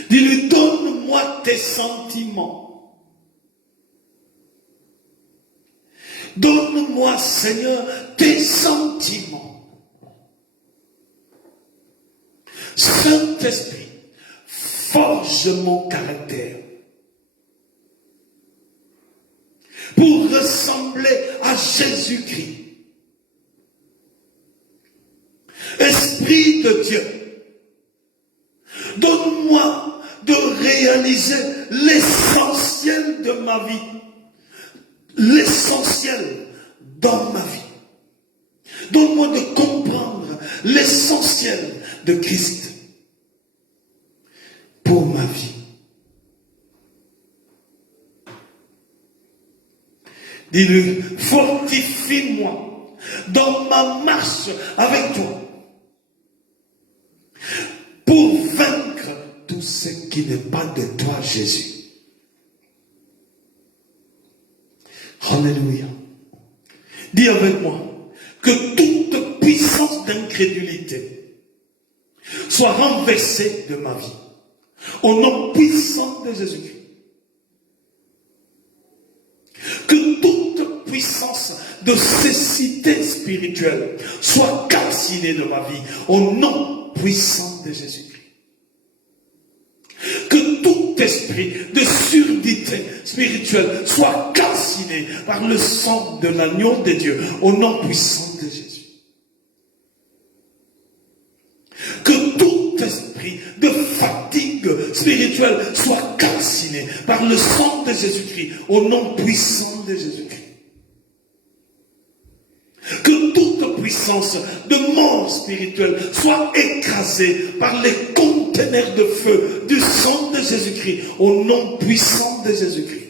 Dis-lui, donne-moi tes sentiments. Donne-moi, Seigneur, tes sentiments. Saint-Esprit, forge mon caractère pour ressembler à Jésus-Christ. Esprit de Dieu, donne-moi de réaliser l'essentiel de ma vie. L'essentiel dans ma vie. Donne-moi de comprendre l'essentiel de Christ pour ma vie. Dis-lui, fortifie-moi dans ma marche avec toi pour vaincre tout ce qui n'est pas de toi, Jésus. Alléluia. Dis avec moi que toute puissance d'incrédulité soit renversée de ma vie. Au nom puissant de Jésus-Christ. Que toute puissance de cécité spirituelle soit calcinée de ma vie. Au nom puissant de Jésus-Christ. Que tout esprit de surdité spirituelle soit calciné par le sang de l'agneau de Dieu, au nom puissant de Jésus. Que spirituel soit calciné par le sang de Jésus-Christ, au nom puissant de Jésus-Christ. Que toute puissance de mort spirituelle soit écrasée par les conteneurs de feu du sang de Jésus-Christ, au nom puissant de Jésus-Christ.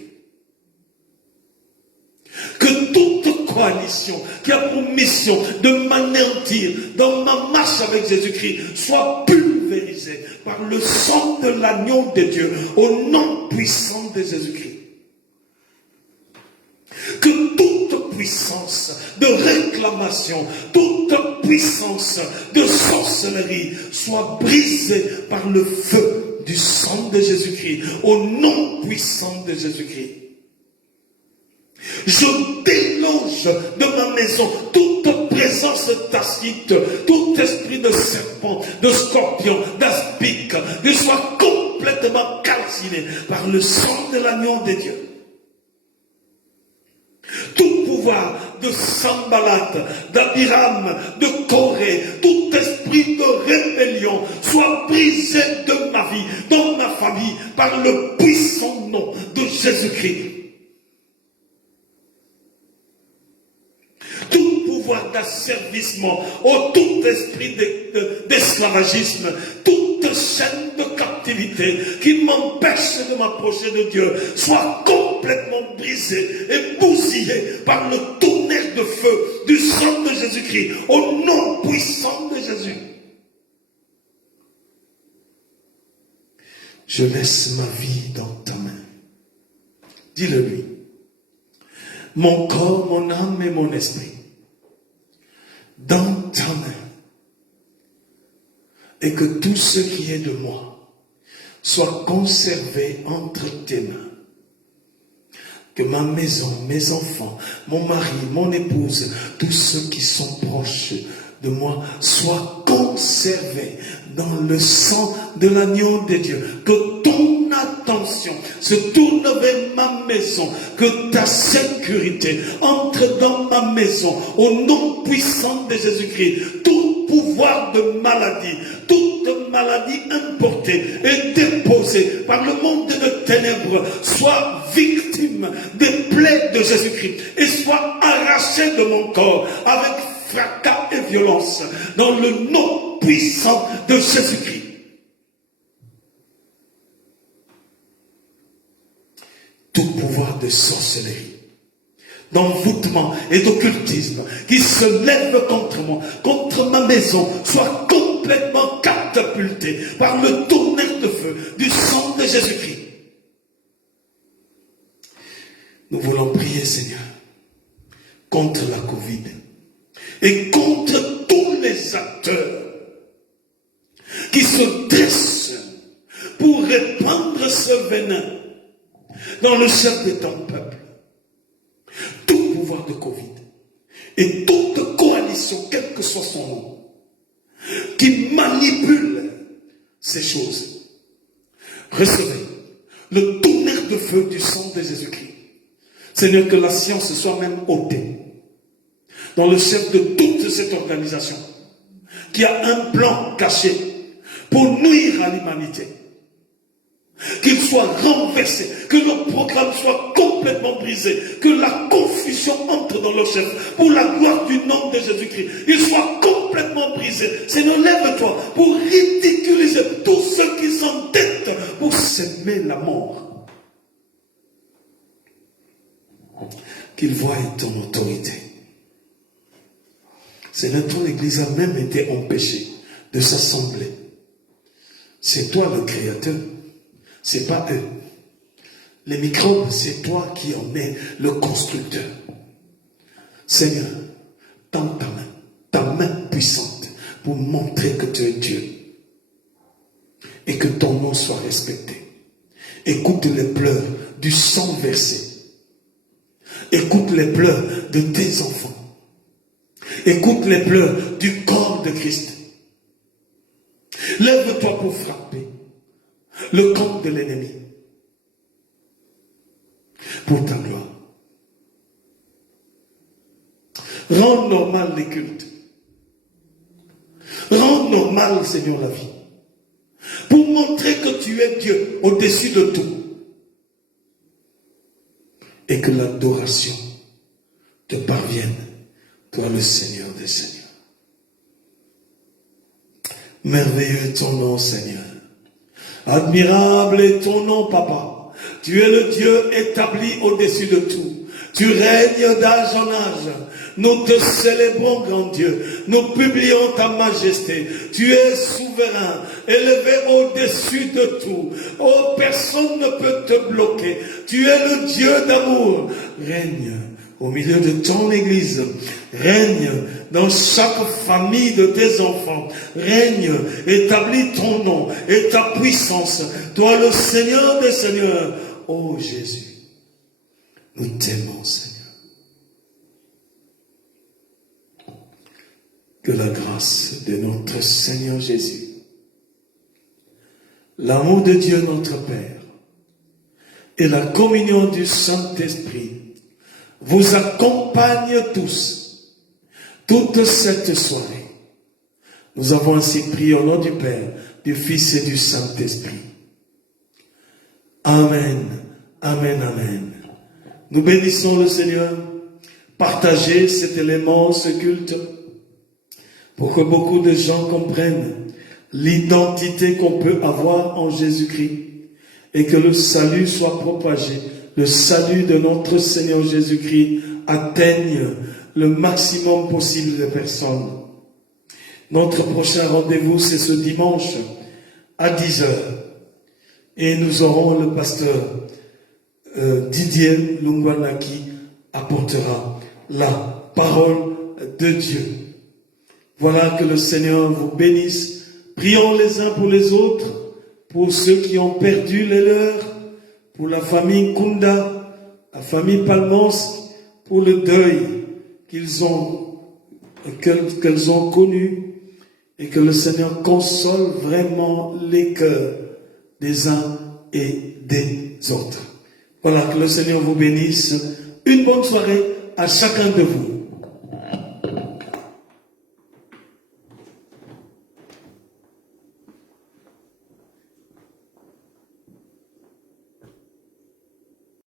Que toute coalition qui a pour mission de m'anéantir dans ma marche avec Jésus-Christ soit pulvérisée par le sang de l'agneau de Dieu, au nom puissant de Jésus-Christ. Que toute puissance de réclamation, toute puissance de sorcellerie soit brisée par le feu du sang de Jésus-Christ, au nom puissant de Jésus-Christ. Je déloge de ma maison toute présence tacite, tout esprit de serpent, de scorpion, d'aspic, que soit complètement calciné par le sang de l'agneau de Dieu. Tout pouvoir de Sambalat, d'Abiram, de Corée, tout esprit de rébellion soit brisé de ma vie, dans ma famille, par le puissant nom de Jésus-Christ. Tout pouvoir d'asservissement, tout esprit d'esclavagisme, toute chaîne de captivité qui m'empêche de m'approcher de Dieu, soit complètement brisée et bousillée par le tonnerre de feu du sang de Jésus-Christ, au nom puissant de Jésus. Je laisse ma vie dans ta main. Dis-le lui. Mon corps, mon âme et mon esprit, dans ta main, et que tout ce qui est de moi soit conservé entre tes mains. Que ma maison, mes enfants, mon mari, mon épouse, tous ceux qui sont proches de moi soient conservés dans le sang de l'agneau de Dieu. Que ton attention se tourne vers ma maison, que ta sécurité entre dans ma maison, au nom puissant de Jésus-Christ. Tout pouvoir de maladie, toute maladie importée et déposée par le monde de ténèbres soit victime des plaies de Jésus-Christ et soit arrachée de mon corps avec fracas et violence dans le nom puissant de Jésus-Christ. Tout pouvoir de sorcellerie, d'envoûtement et d'occultisme qui se lève contre moi, contre ma maison, soit complètement catapulté par le tonnerre de feu du sang de Jésus-Christ. Nous voulons prier, Seigneur, contre la Covid et contre tous les acteurs qui se dressent pour répandre ce venin dans le chef de ton peuple. Tout pouvoir de Covid et toute coalition, quel que soit son nom, qui manipule ces choses, recevez le tonnerre de feu du sang de Jésus-Christ. Seigneur, que la science soit même ôtée dans le chef de toute cette organisation qui a un plan caché pour nuire à l'humanité. Qu'il soit renversé, que le programme soit complètement brisé, que la confusion entre dans le chef pour la gloire du nom de Jésus-Christ. Il soit complètement brisé. Seigneur, lève-toi pour ridiculiser tous ceux qui s'entêtent pour s'aimer la mort. Qu'ils voient ton autorité. Seigneur, ton Église a même été empêchée de s'assembler. C'est toi le Créateur. C'est pas eux. Les microbes, c'est toi qui en es le constructeur. Seigneur, tends ta main puissante pour montrer que tu es Dieu et que ton nom soit respecté. Écoute les pleurs du sang versé. Écoute les pleurs de tes enfants. Écoute les pleurs du corps de Christ. Lève-toi pour frapper le camp de l'ennemi pour ta gloire. Rends normal les cultes. Rends normal, Seigneur, la vie. Pour montrer que tu es Dieu au-dessus de tout. Et que l'adoration te parvienne, toi le Seigneur des Seigneurs. Merveilleux est ton nom, Seigneur. Admirable est ton nom, Papa. Tu es le Dieu établi au-dessus de tout. Tu règnes d'âge en âge. Nous te célébrons, grand Dieu. Nous publions ta majesté. Tu es souverain, élevé au-dessus de tout. Oh, personne ne peut te bloquer. Tu es le Dieu d'amour. Règne au milieu de ton Église. Règne dans chaque famille de tes enfants. Règne, établis ton nom et ta puissance. Toi, le Seigneur des Seigneurs. Oh Jésus, nous t'aimons, Seigneur. Que la grâce de notre Seigneur Jésus, l'amour de Dieu notre Père et la communion du Saint-Esprit vous accompagnent tous, toute cette soirée. Nous avons ainsi prié au nom du Père, du Fils et du Saint-Esprit. Amen, amen, amen. Nous bénissons le Seigneur. Partagez cet élément, ce culte, pour que beaucoup de gens comprennent l'identité qu'on peut avoir en Jésus-Christ et que le salut soit propagé, le salut de notre Seigneur Jésus-Christ atteigne le maximum possible de personnes. Notre prochain rendez-vous, c'est ce dimanche à 10h. Et nous aurons le pasteur Didier Lungwana qui apportera la parole de Dieu. Voilà, que le Seigneur vous bénisse. Prions les uns pour les autres, pour ceux qui ont perdu les leurs, pour la famille Kunda, la famille Palmos, pour le deuil qu'elles ont connu, et que le Seigneur console vraiment les cœurs des uns et des autres. Voilà, que le Seigneur vous bénisse. Une bonne soirée à chacun de vous.